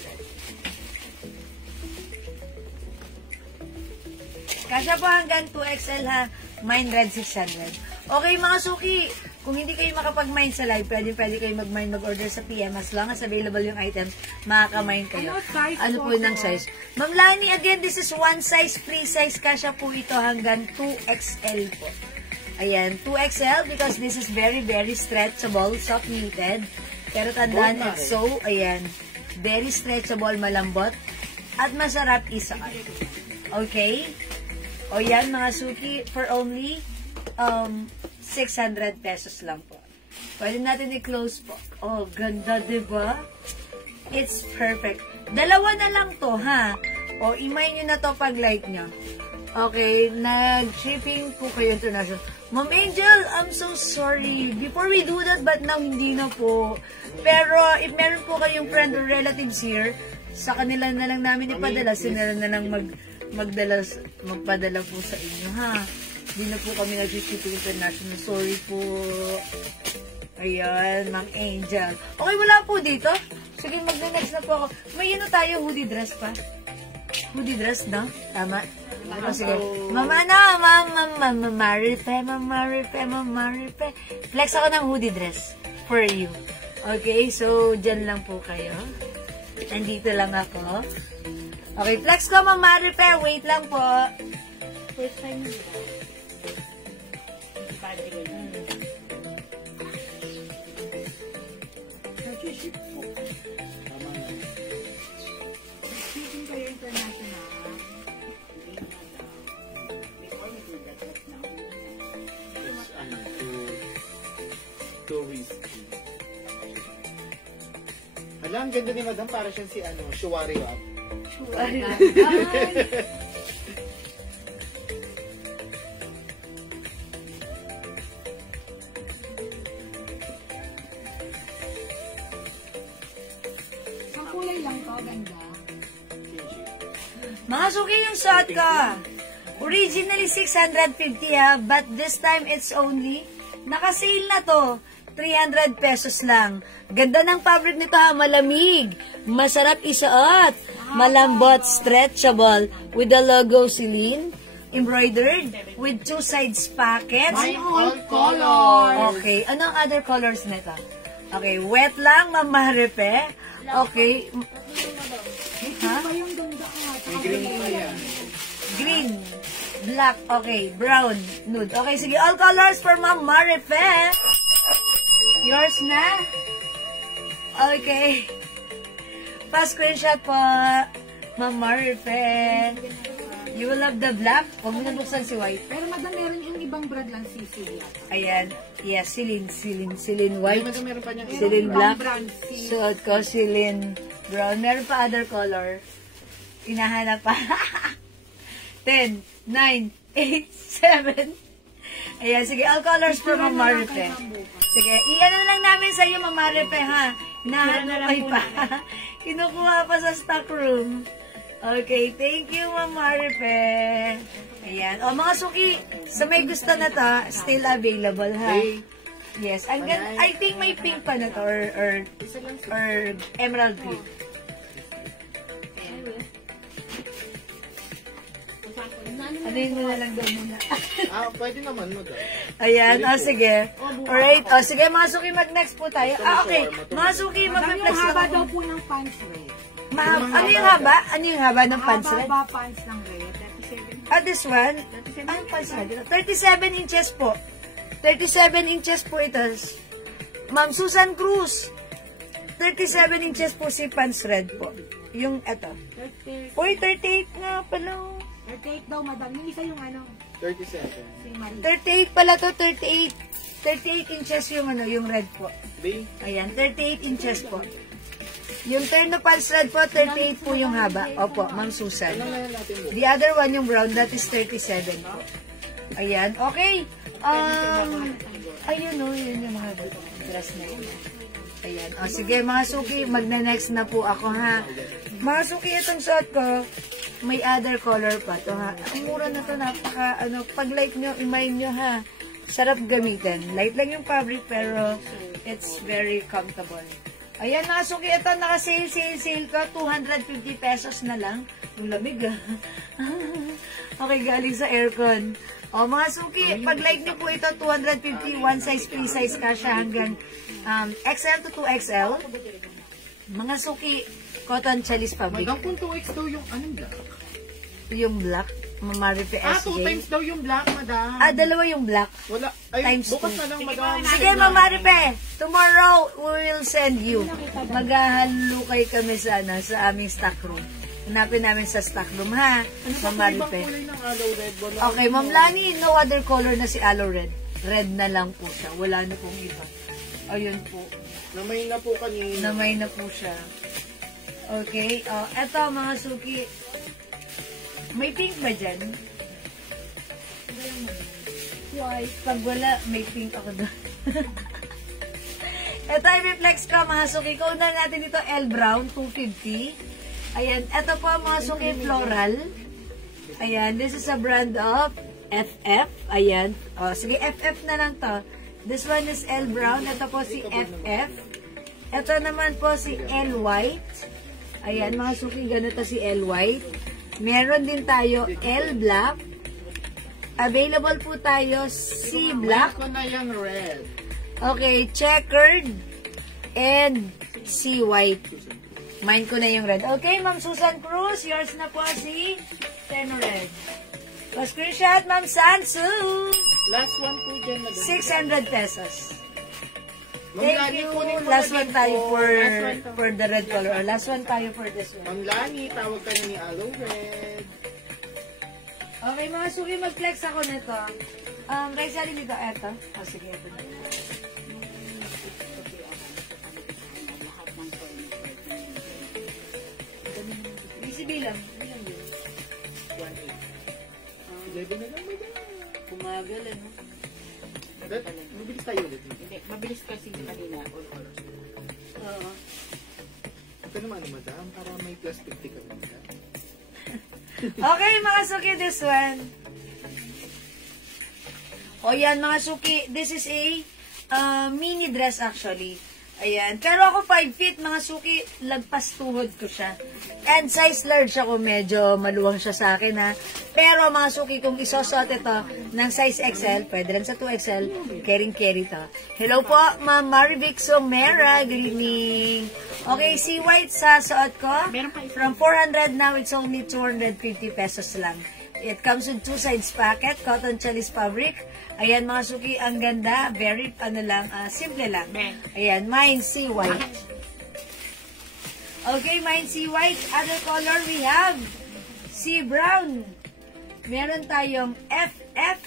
Kasya po hanggang 2XL ha. Mine red, 600. Okay, mga suki. Kung hindi kayo makapag-mine sa live, pwede kayo mag-mine, mag-order sa PM. As long as available yung items, makaka-mine kayo. Ano po ng size? Ma'am Lani, again, this is one size, free size. Kasya po ito hanggang 2XL po. Ayan, 2XL because this is very, very stretchable, soft knitted. Pero tandaan, so, ayan, very stretchable, malambot, at masarap isuot. Okay? O yan, mga suki, for only 600 pesos lang po. Pwede natin i-close po. Oh, ganda, diba? It's perfect. Dalawa na lang to, ha? O, imay nyo na to pag like nyo. Okay, nag-shipping po kayo international. Ma'am Angel, I'm so sorry. Before we do that, but now hindi na po. Pero, if meron po kayong friend or relatives here, sa kanila na lang namin ipadala. Sila na lang magpadala po sa inyo, ha? Hindi na po kami nag-shipping international. Sorry po. Ayan, Ma'am Angel. Okay, wala po dito. Sige, mag-next na po ako. May tayo, hoodie dress pa. Hoodie dress, no? Tama? O, sige. Mama na, Mama Rife. Flex ako ng hoodie dress for you. Okay, so, dyan lang po kayo. Nandito lang ako. Okay, flex ko, Mama Rife. Wait lang po. First time nila. Shipping kayo international. Before we do that, but now. To whiskey. Hala, ang ganda ni Madam. Para siyang si Shuwari Wap. Ang kulay lang to, ganda. Mga suki yung suot ko. Originally 650 ha, but this time it's only, naka-sale na to, 300 pesos lang. Ganda ng fabric nito ha, malamig, masarap isuot, malambot, stretchable, with the logo Celine, embroidered, with two sides pockets. My all colors. Okay, anong other colors nito? Okay, wet lang, Mama Rife. Okay. Ha? Ba yung ganda ka? May green pa yan. Green, black, okay, brown, nude. Okay, sige, all colors for Ma'am Marife. Yours na? Okay. Pa-screenshot po, Ma'am Marife. You will love the black. Huwag mo nabuksan si white. Pero madam, meron yung ibang brand lang sisi. Ayan. Yes, Celine white. Madam, meron pa niyang Celine black. brand, Suot ko, Celine brown. Meron pa other color. Hinahanap pa. 10, 9, 8, 7. Ayan, sige, all colors for Ma'am Marife. Sige, iyan na lang namin sa iyo, Ma'am Marife, ha? Hinahanap pa. Kinukuha pa sa stock room. Okay, thank you, Ma'am Marife. Ayan. O, mga suki, sa may gusto na to, still available, ha? Yes, ang ganda. I think may pink pa na to or emerald green. Ano yun na lang daw muna. Pwede naman mo daw. Ayan, sige. Alright, sige mga suki, mag-next po tayo. Okay, mga suki, Madam, yung mag-reflex haba lang. daw po ng pants red. Ano yung haba? Ano yung haba ng pants red? Haba pants ng red. 37. This one? Anong pants red? 37 inches po. 37 inches po ito. Ma'am Susan Cruz. 37 inches po si pants red po. Yung ito. 38. Uy, 38 nga pala. 38 daw, madam. Yung isa yung ano, 37. si Marie. 38 pala to, 38. 38 inches yung yung red po. B? Ayan, 38 inches po. Yung terno pants red po, 38 po yung haba. Opo, Ma'am Susan. Ano na natin mo? The other one, yung brown, that is 37 po. Ayan, okay. Ayun o, yun yung mga dress na yun. Ayan. Sige, mga suki, magna-next na po ako, ha. Mga suki, itong suot ko, may other color pa to, ha. Ang mura na to, napaka, pag light nyo, imine nyo, ha. Sarap gamitin. Light lang yung fabric, pero it's very comfortable. Ayan, mga suki, ito, naka-sale ko, 250 pesos na lang. Yung lamig, ha. Okay, galing sa aircon. Mga suki, pag like nyo po ito, 250, one size, free size ka siya hanggang XL to 2XL. Mga suki, cotton chalis fabric. Madam, kung 2X daw yung anong black? Yung black, Mamaripe SJ. 2 times daw yung black, madam. Dalawa yung black. Wala. Ay, Times bukas 2. na lang, madam. Sige, Mamaripe, tomorrow, we will send you. Maghahalukay kami sa aming stock room. Hanapin namin sa stock room, ha? Mamaripe. Kulay ng aloe red. Wala. Okay, Ma'am Lani, no other color na si aloe red. Red na lang po siya. Wala na pong iba. Ayun po. Namay na po kanina. Namay na po siya. Okay. Eto, mga suki. May pink ba dyan? White. Pag wala, may pink ako doon. Eto ay reflex ko, mga suki. Kaunan natin dito, L Brown, 250. Ayan. Eto po, mga suki, floral. Ayan. This is a brand of FF. Ayan. Sige, FF na lang to. This one is L Brown. Ito po si FF. Ito naman po si L White. Ayan, mga suki, ganito si L White. Meron din tayo L Black. Available po tayo C Black. Ako na yung red. Okay, checkered. And C White. Mine ko na yung red. Okay, Ma'am Susan Cruz. Yours na po si Ten Red. Pa-screenshot, Ma'am Sansu. Last one po dyan, madam. 600 pesos. Ma'am Thank Lani, you. kunin mo Last na one din tayo po. for Last one to. the red color. Or last one tayo for this one. Ma'am Lani, tawag ka na ni aloe red. Okay, mga suki, mag-flex ako nito. Guys, alin dito? Eto. Sige, eto na. Busy bilang. Bilang yun. 11 na lang, madam. Pumagal, ano? Mabilis tayo ulit. Hindi, mabilis kasi kanina. All colors. Oo. Ito naman, madam, para may plus 50 ka rin. Okay, mga suki, this one. O yan, mga suki, this is a mini dress actually. Ayan. Pero ako 5 feet, mga suki, lagpas tuhod ko siya. And size large ako, medyo maluwang siya sa akin, ha. Pero mga suki, kung isosot ito ng size XL, pwede rin sa 2XL, carry to. Hello po, Ma'am Marivic Somera. Good evening. Okay, si white sa suot ko. From 400 now, it's only 250 pesos lang. It comes with 2 sides packet, cotton chalis fabric. Ayan, mga suki, ang ganda. Very, simple lang. Ayan, mine, sea white. Okay, mine, sea white. Other color, we have sea brown. Meron tayong FF.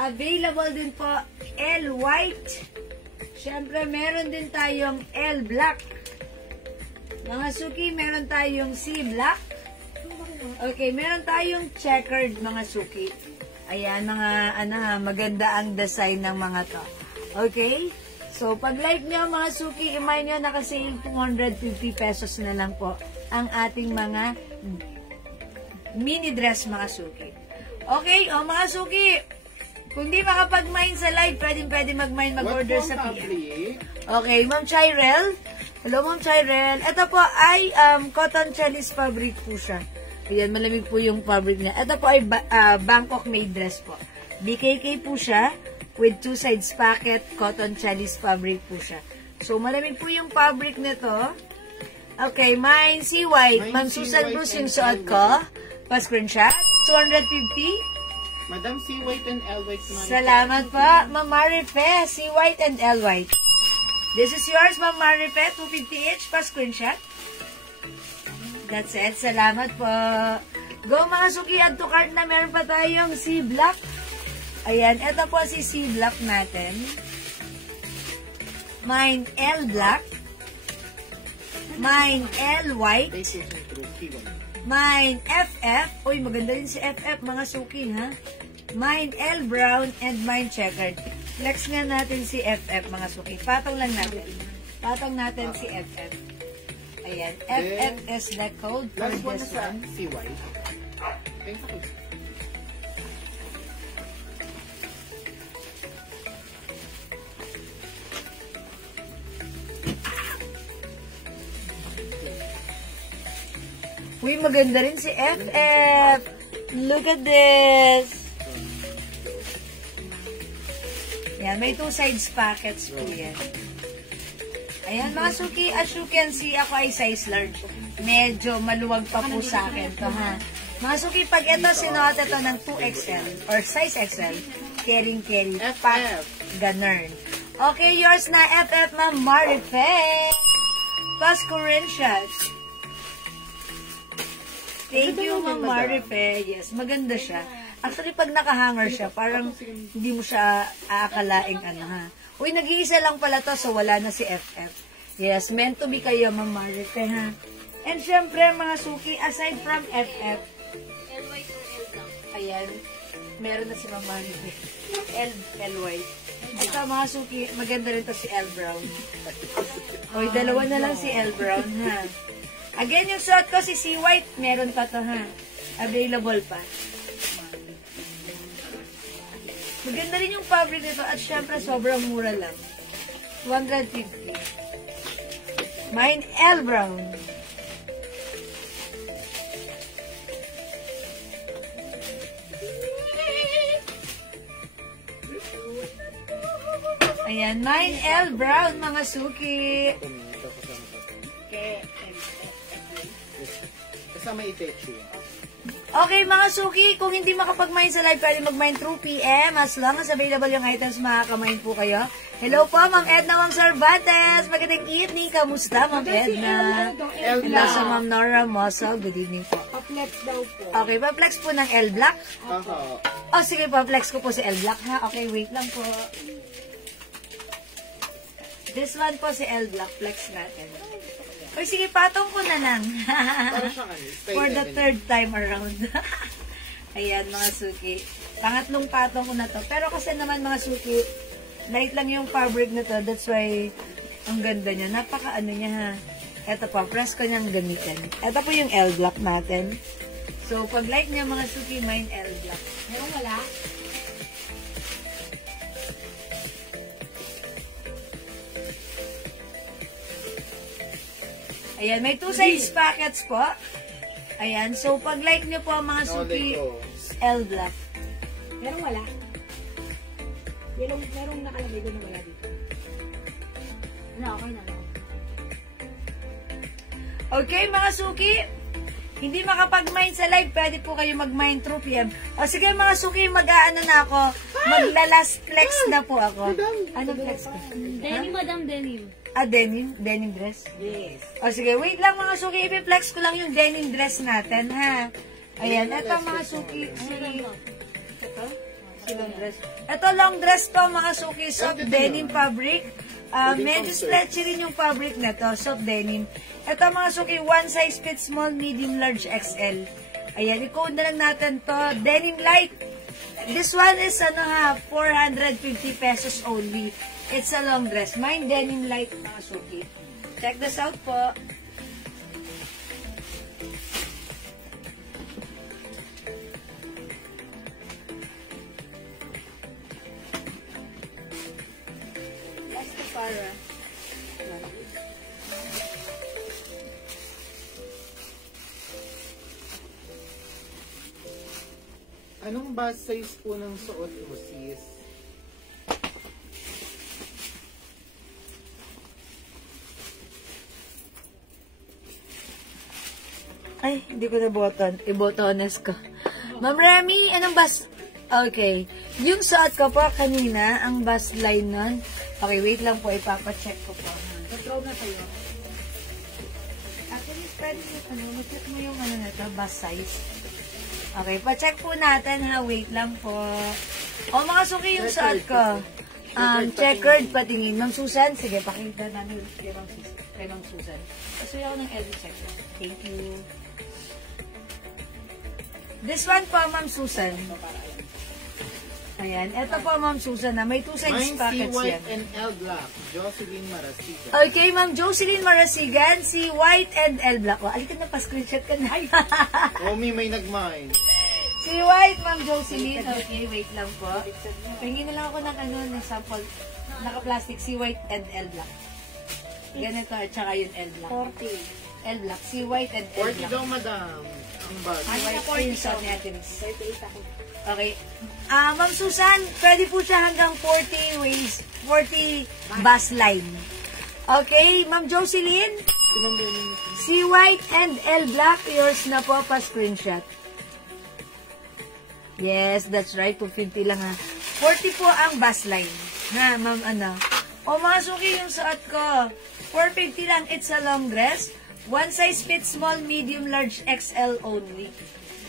Available din po, L white. Siyempre, meron din tayong L black. Mga suki, meron tayong C black. Okay, meron tayong checkered, mga suki. Ayan, mga, maganda ang design ng mga to. Okay? So, pag like nyo, mga suki, imay nyo, nakasale 250 pesos na lang po ang ating mga mini dress, mga suki. Okay, mga suki, Kung di makapag-mine sa live, pwede mag-mine, mag-order sa PM. fabric? Okay, Ma'am Chirel. Hello, Ma'am Chirel. Ito po ay cotton chellis fabric po siya. Ayan, malamig po yung fabric niya. Ito po ay Bangkok made dress po. BKK po siya with 2 sides pocket, cotton chellis fabric po siya. So, malamig po yung fabric nito. Okay, mine si White. Ma'am Susan Bruce yung suot ko. Pa-screenshot. 250. Madam C. White and L. White. Salamat po, Ma'am Marife. C. White and L. White. This is yours, Ma'am Marife. 250 each. Pa-screenshot. That's it. Salamat po. Go mga suki, add to cart na meron pa tayong C. Black. Ayan, ito po si C. Black natin. Mine L. Black. Mine L. White. Mine FF. Uy, maganda rin si FF, mga suki, ha? Mine L. Brown and mine checkered. Flex nga natin si FF, mga suki. Patong lang natin. Patong natin si FF. Ayan. FF is the code for Last one this sa one. C. White. Thank you. Uy, maganda rin si FF. Look at this. Yan, may 2 sides packets po yan. Ayan, mga suki, as you can see, ako ay size large. Medyo maluwag pa po sa akin to, ha. Mga suki, pag ito, sinuot ito ng 2XL or size XL, carry, pack, ganun. Okay, yours na FF, Ma'am Marife. Plus Corinthians. Thank you, Ma'am Marife. Yes, maganda siya. Actually, pag nakahanger siya, parang hindi mo siya aakalaing ano, ha. Uy, nag-iisa lang pala to, so wala na si FF. Yes, meant to be kayo, Ma'am Marife, ha. And syempre, mga suki, aside from FF, ayan, meron na si Ma'am Marife. L white. Ito, mga suki, maganda rin to si L brown. Uy, dalawa na lang si L brown, ha. Again, yung suot ko si C white, meron pa to, ha. Available pa. Maganda rin yung fabric nito at syempre sobrang mura lang. 250. Mine L brown. Ayan, mine L brown, mga suki. Kasama itechu. Okay, mga suki, kung hindi makapag-mine sa live, pwede mag-mine through PM. As long as available yung items, makaka-mine po kayo. Hello po, Ma'am Edna, Ma'am Cervantes. Magandang evening. Kamusta, Ma'am Edna? Hello sa Ma'am Nora Mosso. Good evening po. Pa-flex daw po. Okay, pa-flex po ng L Black. Aha. Oh, sige, pa-flex ko po si L Black, ha? Okay, wait lang po. This one po si L Black. Flex natin. Uy, sige, patong ko na lang. Para siyang ano, For the third time around. Ayan, mga suki. Pangatlong patong ko na to. Pero kasi naman, mga suki, light lang yung fabric na to. That's why, ang ganda niya. Napaka ano niya, ha. Ito pa, press ko niyang gamitin. Ito po yung L Black natin. So, pag light niya, mga suki, mine L Black. Meron wala? Ayan, may 2 size packets po. Ayan, so pag like nyo po mga suki, L Black. Meron wala? Merong nakalagay doon na wala dito. Wala, okay na lang. Okay, mga suki, hindi makapag-mine sa live, pwede po kayo mag-mine through PM. O sige, mga suki, mag-aano na ako. Magla-last flex na po ako. Anong flex ko? Denim, Madam Denim. Ah, denim? Denim dress? Yes. O sige, wait lang mga suki, i-flex ko lang yung denim dress natin, ha? Ayan, ito mga suki, ito? Si long dress. Ito long dress po mga suki, soft denim fabric. Medyo stretchy rin yung fabric na to, soft denim. Ito mga suki, one size fits small, medium, large, XL. Ayan, i-code na lang natin to, denim light. This one is 450 pesos only. It's a long dress. Mine denim light, mga suki. Check this out po. para. Anong bus size po ng suot mo, sis? Ay, hindi ko na button. I-botones ko. Ma'am Remy, anong bus? Okay. Yung suot ko po kanina, ang bus line nun. Okay, wait lang po. Ipapacheck ko po. Control na tayo. Actually, pwede mag-check mo yung ano na to, bus size. Okay, pa-check po natin ha. Wait lang po. O, mga suki yung suot ko. Checkered patingin. Ma'am Susan, sige, pakita namin kay Ma'am Susan. Pasuyo ako ng LV check. Thank you. This one po, Ma'am Susan. Ayan. Ito po, Ma'am Susan, na may 2 size Mine, packets C. yan. White and L. Black. Jocelyn Marasigan. Okay, Ma'am Jocelyn Marasigan, si White and L Black. O, alikan na pa, screenshot ka na. Omi, may nag-mine. Si White, Ma'am Jocelyn. Okay, wait lang po. Pahingin na lang ako ng ng sample. Naka-plastic, si White and L Black. Ganito, at saka yung L Black. 40. L Black. Si White and L 40 Black. daw, madam. Ang bag. Si White po yung suot ni Ate Miss. 38 ako. Okay. Ma'am Susan, pwede po siya hanggang 40 waist, 40 bus line. Okay, Ma'am Jocelyn, si White and L Black, yours na po pa-screenshot. Yes, that's right. 250 lang ha. 40 po ang bus line. Na, Ma'am, ano. O, mga suki yung suot ko. 450 lang. It's a long dress. One size fits small, medium, large, XL only.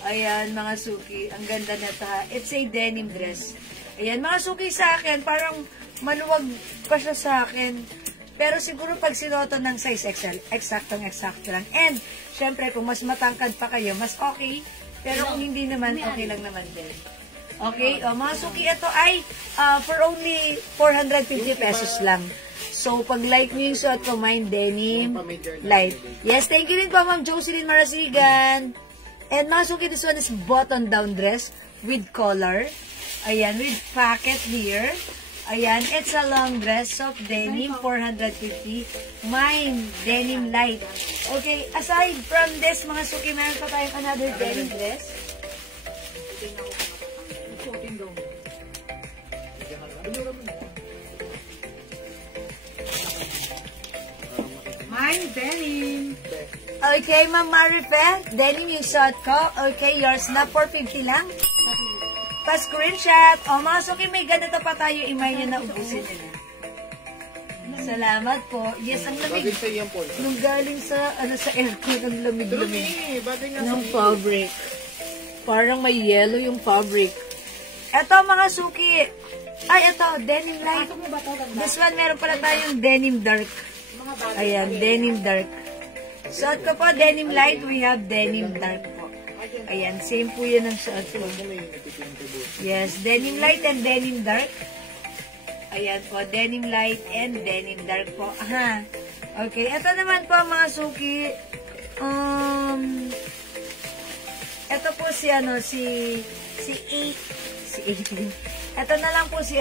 Ayan, mga suki. Ang ganda na ito ha. It's a denim dress. Ayan, mga suki sa akin, parang maluwag pa siya sa akin. Pero siguro pag sinuoto ng size XL, eksaktong-eksakto lang. And, syempre, kung mas matangkad pa kayo, mas okay. Pero kung hindi naman, okay lang naman din. Okay, mga suki, ito ay for only 450 pesos lang. So, pag like nyo yung suot ko, mine denim, light. Yes, thank you rin po, Ma'am Jocelyn Marasigan. And mga suki, this one is button-down dress with collar. Ayan, with pocket here. Ayan, it's a long dress, soft denim, 450. Mine, denim light. Okay, aside from this, mga suki, meron pa tayong another denim dress. Mine, denim. Okay, Ma'am Marife, denim yung suot ko. Okay, yours na, 450 lang. Pa-screenshot. O, mga suki, may ganito pa tayo. Imay nyo na ubusin nila. Salamat po. Yes, ang lamig. Bagay sa iyong Paul. Nung galing sa, sa aircon, ang lamig-lamig. Dumi, bagay nga sa Ng fabric. Parang may yellow yung fabric. Eto, mga suki. Ay, eto, denim light. This one, meron pala tayong denim dark. Ayan, denim dark. Suot ko po, denim light. We have denim dark po. Ayan, same po yan ang suot ko. Yes, denim light and denim dark. Ayan po, denim light and denim dark po. Aha. Okay, ito naman po mga suki. Ito po si si 18. Ito na lang po si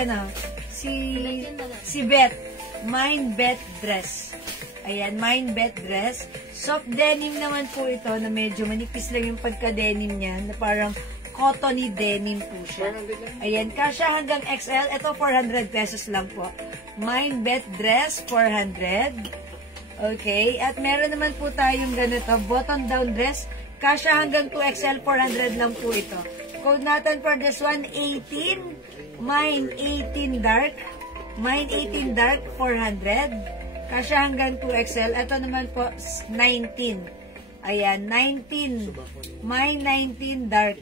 si Beth. Mine Beth dress. Ayan, mine Beth dress. Soft denim naman po ito na medyo manipis lang yung pagka-denim niya na parang cottony denim po siya. Ayan, kasya hanggang XL. Ito, 400 pesos lang po. Mine Beth dress, 400. Okay, at meron naman po tayong ganito, button-down dress. Kasya hanggang 2XL, 400 lang po ito. Code natin for this one, 18. Mine 18 dark. Mine 18 dark, 400. Kasya hanggang 2XL. Ito naman po, 19. Ayan, 19. Mine 19 dark.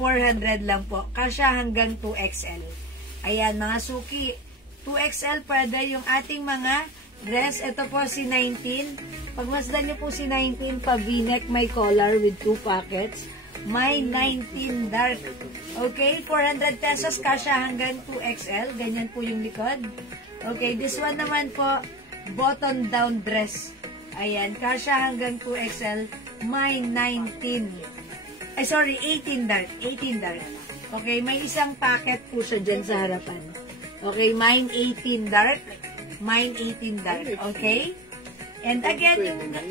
400 lang po. Kasya hanggang 2XL. Ayan, mga suki. 2XL pwede yung ating mga dress. Ito po si 19. Pagmasdan nyo po si 19, pa V-neck, may collar with 2 pockets. May 19 dark. Okay, 400 pesos. Kasya hanggang 2XL. Ganyan po yung likod. Okay, this one naman po, button down dress. Ayan, kasya hanggang 2XL. May 19. Ay, sorry, 18 dark. 18 dark. Okay, may isang packet po siya dyan sa harapan. Okay, mine 18 dark. mine 18 dark. Okay? And again,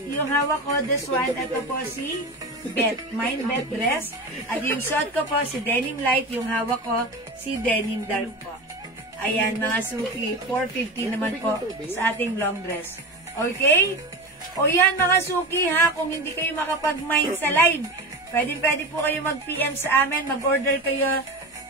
yung hawak ko, this one, ito po si Bet. Mine Bet dress. At yung suot ko po, si Denim Light. Yung hawak ko, si Denim Dark po. Ayan, mga suki. 450 naman po sa ating long dress. Okay? O yan, mga suki ha, kung hindi kayo makapag-mine sa live, pwede po kayo mag-PM sa amin. Mag-order kayo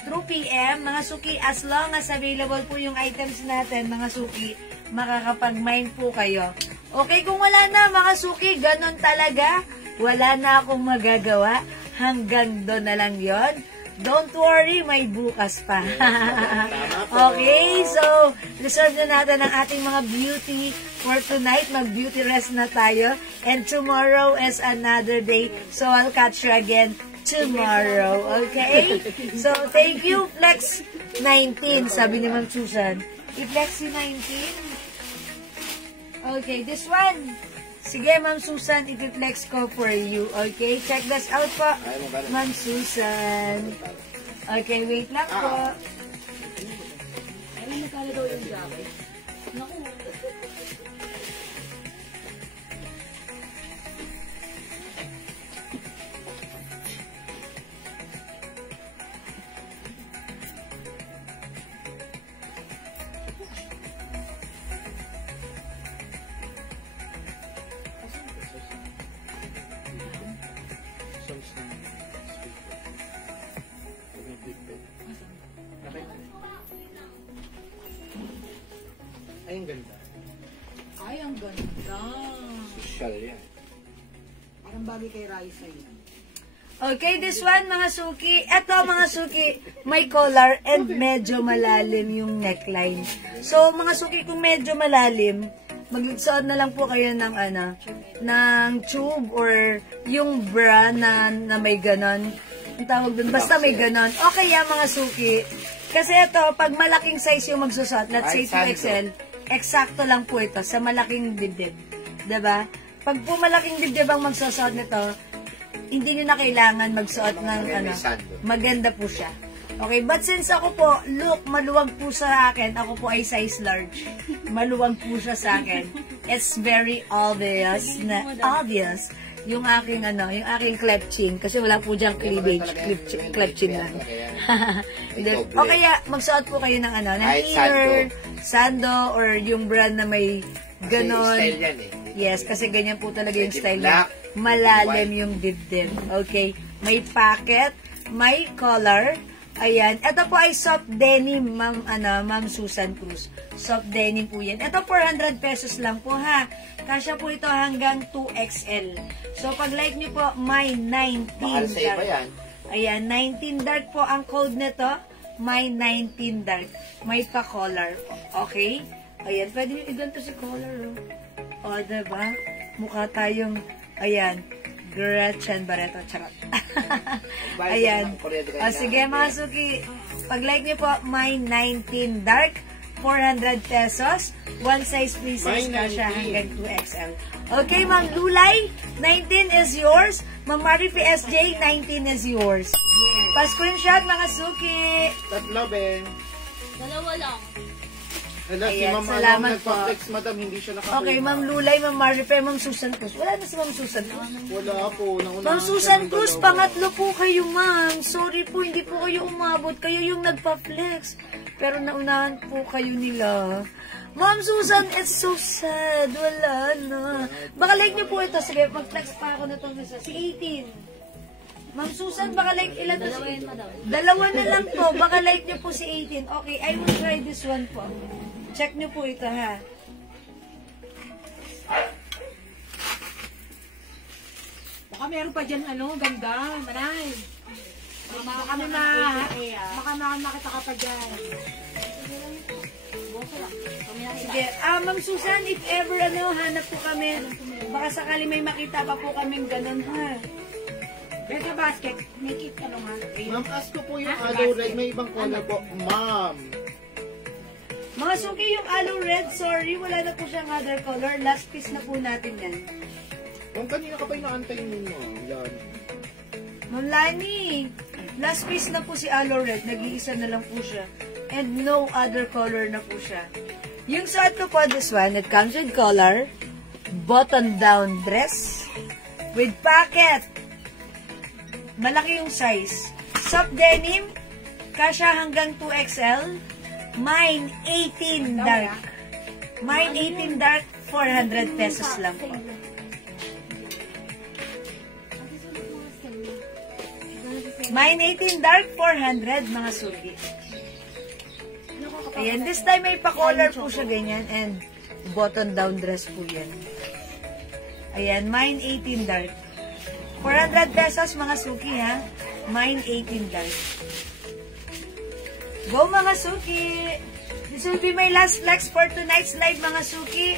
through PM. Mga suki, as long as available po yung items natin, mga suki, makakapag-mine po kayo. Okay, kung wala na, mga suki, ganon talaga. Wala na akong magagawa. Hanggang doon na lang yon. Don't worry, may bukas pa. Okay, so, reserve na natin ang ating mga beauty for tonight. Mag-beauty rest na tayo. And tomorrow is another day. So, I'll catch you again tomorrow. Okay? So, thank you, Flex 19. Sabi ni Ma'am Susan. I-flex si 19. Okay, this one. Sige, Ma'am Susan, i-flex ko for you. Okay, check this out po, Ma'am Susan. Okay, wait lang po. Ay, nakala daw yung jacket. Naku. Ay, ang ganda. Ay, ang ganda. Social yan. Parang bagay kay Raisa yun. Okay, this one, mga suki. Eto, mga suki, may collar and medyo malalim yung neckline. So, mga suki, kung medyo malalim, magsuot na lang po kayo ng, ng tube or yung bra na may ganon. Ang tawag dun, basta may ganon. Okay yan, mga suki. Kasi ito, pag malaking size yung magsusot, let's say 2XL, eksakto lang po ito sa malaking dibdib. Diba? Pag po malaking dibdib ang magsusot nito, hindi nyo na kailangan magsuot ng maganda po siya. Okay, but since ako po, look, maluwag po sa akin, ako po ay size large. Maluwag po siya sa akin. It's very obvious yung aking yung aking clepchin kasi wala po diyang cleavage, clepchin lang. O kaya magsuot po kayo ng ng inner, sando, or yung brand na may ganon. Yes, kasi ganyan po talaga yung style na malalim yung dibdib. Okay, may pocket, may collar. Ayan, ito po ay soft denim, Ma'am Susan Cruz. Soft denim po yan. Ito 400 pesos lang po ha. Kasya po ito hanggang 2XL. So pag like nyo po, may 19 dark. Ayan, 19 dark po ang code nito. May 19 dark. May pa-collar po. Okay? Ayan, pwede nyo iganto si collar. O, diba? Mukha tayong, ayan, Gretchen Barreto, charot. Ayan. O, sige mga suki. Pag like niyo po, may 19 dark, 400 pesos. One size, free size ka siya hanggang 2XL. Okay, Ma'am Lulay, 19 is yours. Ma'am Marie PSJ, 19 is yours. Yes. Pa-screenshot mga suki. Tatlo, Ben. Dalawa lang. Hala, si Ayan, Ma'am salamat po. nagpa-flex, madam, hindi siya nakapulma. Okay, Ma'am Lulay, Ma'am Marie, Ma'am Susan Cruz. Wala na si Ma'am Susan Cruz. Wala po. Ma'am Susan Cruz, pangatlo po kayo, ma'am. Sorry po, hindi po kayo umabot. Kayo yung nagpa-flex. Pero naunahan po kayo nila. Ma'am Susan, it's so sad. Wala na. Baka like niyo po ito. Sige, mag-flex pa ako na itong isa. Si 18. Ma'am Susan, baka like ilan to si 18? Dalawa na lang po. Baka like niyo po si 18. Okay, I will try this one po. Check niyo po ito, ha. Baka meron pa dyan, ganda, manay. Baka makita ka pa dyan. Sige, Ma'am Susan, if ever hanap po kami, baka sakali may makita pa po kaming ganun, ha. Beta basket, make it nga. Ma'am, ask ko po yung aloe red. May ibang color po. Ma'am. Mga suki, yung aloe red, sorry, wala na po siyang other color. Last piece na po natin yan. Kung kanina ka pa inaantay ninyo. Yan. Ma'am Lani, last piece na po si aloe red. Nag-iisa na lang po siya. And no other color na po siya. Yung suot ko po, this one, it comes with collar, button-down dress, with pocket. Malaki yung size. Soft denim, kasha hanggang 2XL. Mine, 18 dark. Mine, 18 dark, 400 pesos lang po. Mine 18 dark, 400, mga sugi. Ayan, this time may pa-collar po siya ganyan and button-down dress po yan. Ayan, mine 18 dark. 400 pesos, mga suki, ha? Mine 18 dark. Go, mga suki! This will be my last flex for tonight's live, mga suki.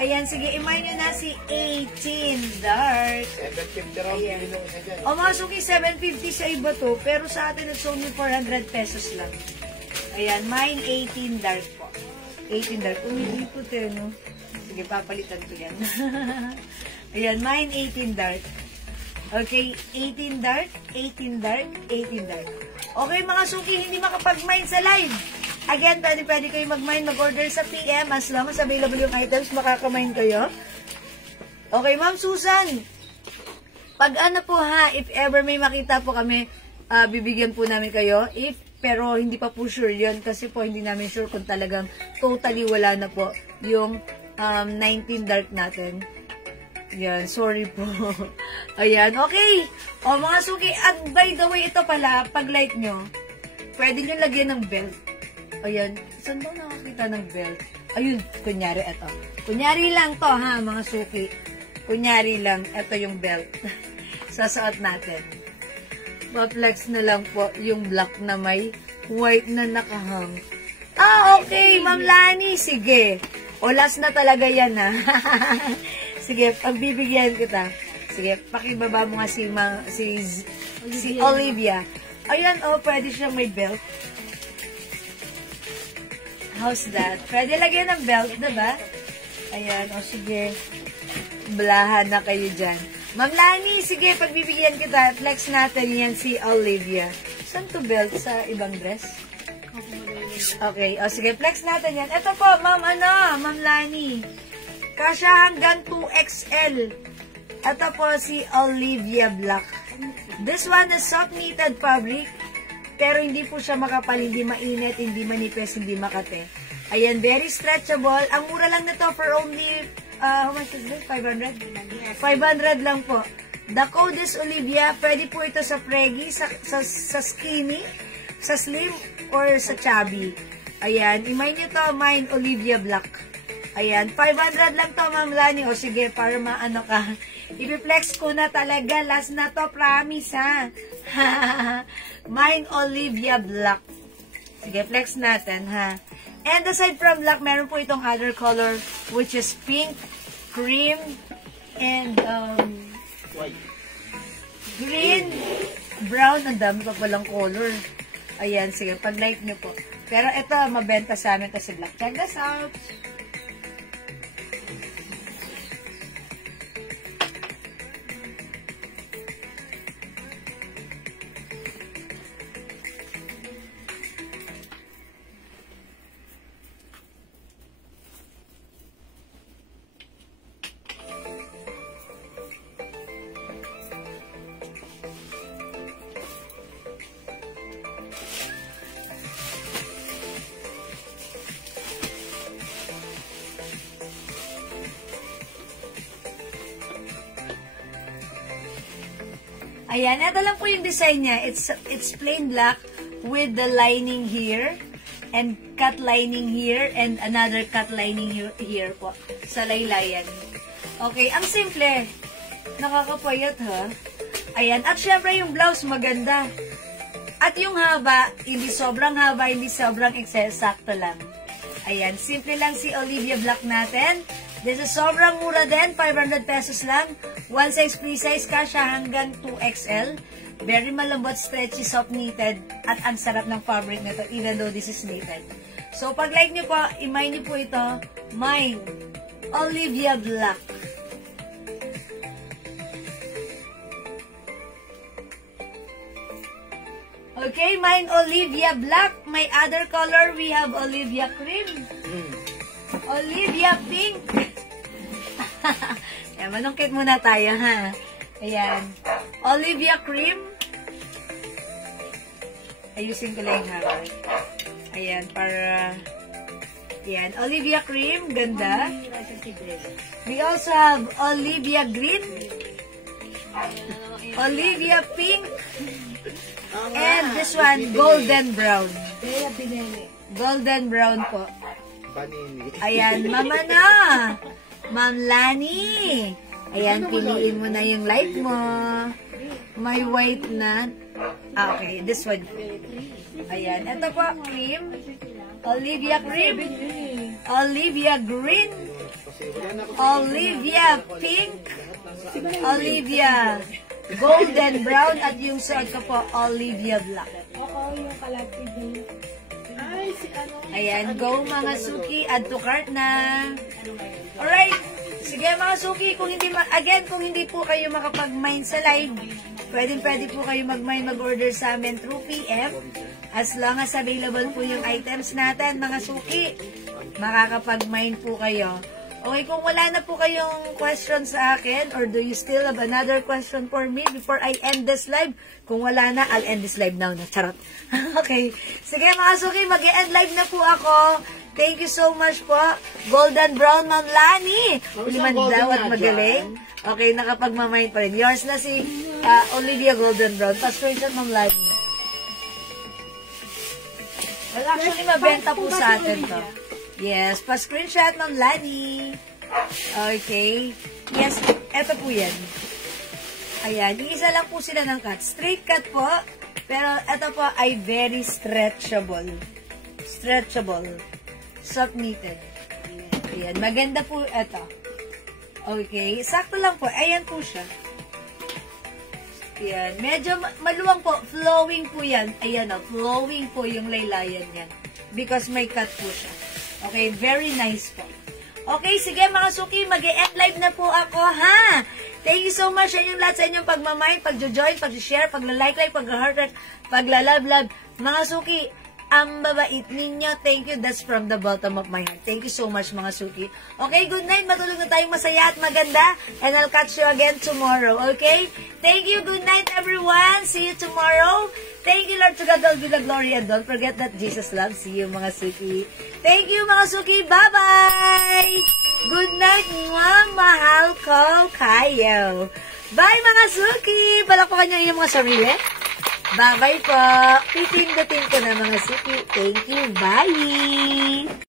Ayan, sige, imay nyo na si 18 dark. 750 raw, Ayan. bilhin ng isa dyan. O mga suki, 750 sa iba to, pero sa atin it's only 400 pesos lang. Ayan, mine 18 dark po. 18 dark. Umilipot eh, no? Sige, papalitan ko yan. Ayan, mine 18 dark. Okay, 18 dark, 18 dark, 18 dark. Okay, mga suki, hindi makapag-mine sa live. Again, pwede kayo mag-mine, mag-order sa PM. As long as available yung items, makaka-mine kayo. Okay, Ma'am Susan. Pag ano po ha, if ever may makita po kami, bibigyan po namin kayo. Pero hindi pa po sure yun kasi po hindi namin sure kung talagang totally wala na po yung 19 dark natin. Yan, sorry po. Ayan, okay. O mga suki, at by the way, ito pala, pag like nyo, pwede nyo lagyan ng belt. Ayan, saan ba nakakita ng belt? Ayun, kunyari ito. Kunyari lang to ha, mga suki. Kunyari lang, ito yung belt. Sasuot natin. Pa-flex na lang po yung black na may white na nakahang. Okay, Ma'am Lani, sige. O, last na talaga yan ha. Sige, pagbibigyan kita. Sige, pakibaba mo nga si Olivia. Ayan, pwede siyang may belt. How's that? Pwede lagyan ng belt, diba? Ayan, sige. Blahan na kayo dyan. Ma'am Lani, sige, pagbibigyan kita. Flex natin yan si Olivia. Saan to belt? Sa ibang dress? Okay, sige, flex natin yan. Ito po, Ma'am Lani. Kasya hanggang 2XL. Ito po si Olivia Black. This one is soft knitted fabric. Pero hindi po siya makapal, hindi mainit, hindi manipis, hindi makate. Ayan, very stretchable. Ang mura lang nito for only, how much is it? 500? 500 lang po. The code is Olivia. Pwede po ito sa preggy, sa skinny, sa slim, or sa chubby. Ayan, imay nyo to, mine Olivia Black. Ayan, 500 lang to, Ma'am Lani. O sige, para maano ka. I-flex ko na talaga. Last na to, promise ha. Mine Olivia Black. Sige, flex natin ha. And aside from black, meron po itong other color which is pink, cream, and White. green, brown. Ang dami pa palang color. Ayan, sige, pag-like nyo po. Pero ito, mabenta sa amin kasi black. Check this out. Ayan, ito lang po yung design niya. It's plain black with the lining here and cut lining here and another cut lining here po sa laylayan. Okay, ang simple. Nakakapayat ha. Ayan, at syempre yung blouse maganda. At yung haba, hindi sobrang haba, hindi sobrang excess, sakto lang. Ayan, simple lang si Olivia Black natin. This is sobrang mura din, 500 pesos lang. One size, free size, kasya hanggang 2XL. Very malambot, stretchy, soft knitted. At ang sarap ng fabric nito, even though this is knitted. So, pag like nyo po, imay nyo po ito, mine, Olivia Black. Okay, mine Olivia Black. My other color, we have Olivia Cream. Olivia Pink. Ayan, manungkit muna tayo, ha? Ayan. Olivia Cream. Ayusin ko lang yung hair. Ayan, para... Ayan, Olivia Cream. Ganda. We also have Olivia Green. Olivia Pink. And this one, Golden Brown. Golden Brown po. Panini. Ayan, Mama na. Ma'am Lani. Ayan, piliin mo na yung light mo. May white na. Okay, this one. Ayan, ito po, cream. Olivia Cream. Olivia Green. Olivia Pink. Olivia Golden Brown. At yung suot ko po, Olivia Black. Oo, yung kalapit din. Ay, si ano? Ayan, go mga suki. Add to cart na. Alright. Sige mga suki, kung hindi po kayo makapag-mine sa live, pwede po kayo mag-order sa amin through PM. As long as available po yung items natin, mga suki, makakapag-mine po kayo. Okay, kung wala na po kayong question sa akin, or do you still have another question for me before I end this live? Kung wala na, I'll end this live now na. Charot. Okay. Sige mga suki, mag-end live na po ako. Thank you so much po. Golden Brown, Ma'am Lani. Limanda at magaling. Okay, nakapagmamain pa rin. Yours na si Olivia Golden Brown. Pa-screenshot, Ma'am Lani. Well, actually, mabenta po sa atin to. Yes, pa-screenshot, Ma'am Lani. Okay. Yes, eto po yan. Ayan, isa lang po sila ng cut. Straight cut po, pero eto po ay very stretchable. Stretchable. Soft knitted. Ayan, maganda po eto. Okay, sakto lang po. Ayan po siya. Ayan, medyo maluwang po. Flowing po yan. Ayan o, flowing po yung laylayan yan. Because may cut po siya. Okay, very nice po. Okay, sige mga suki, mag-e-end live na po ako, ha? Thank you so much sa inyong lahat, sa inyong pagmamay, pag-join, pag-share, pag-like, pag-heart, pag-love. Mga suki, ang babait ninyo. Thank you. That's from the bottom of my heart. Thank you so much, mga suki. Okay, good night. Matulog na tayong masaya at maganda. And I'll catch you again tomorrow. Okay? Thank you. Good night, everyone. See you tomorrow. Thank you, Lord. To God all be the glory. And don't forget that Jesus loves you, mga suki. Thank you, mga suki. Bye-bye. Good night, mga mahal ko kayo. Bye, mga suki. Palakpakan niyo yung mga sarili. Bye-bye po. Pipindutin ko na, mga suki. Thank you. Bye!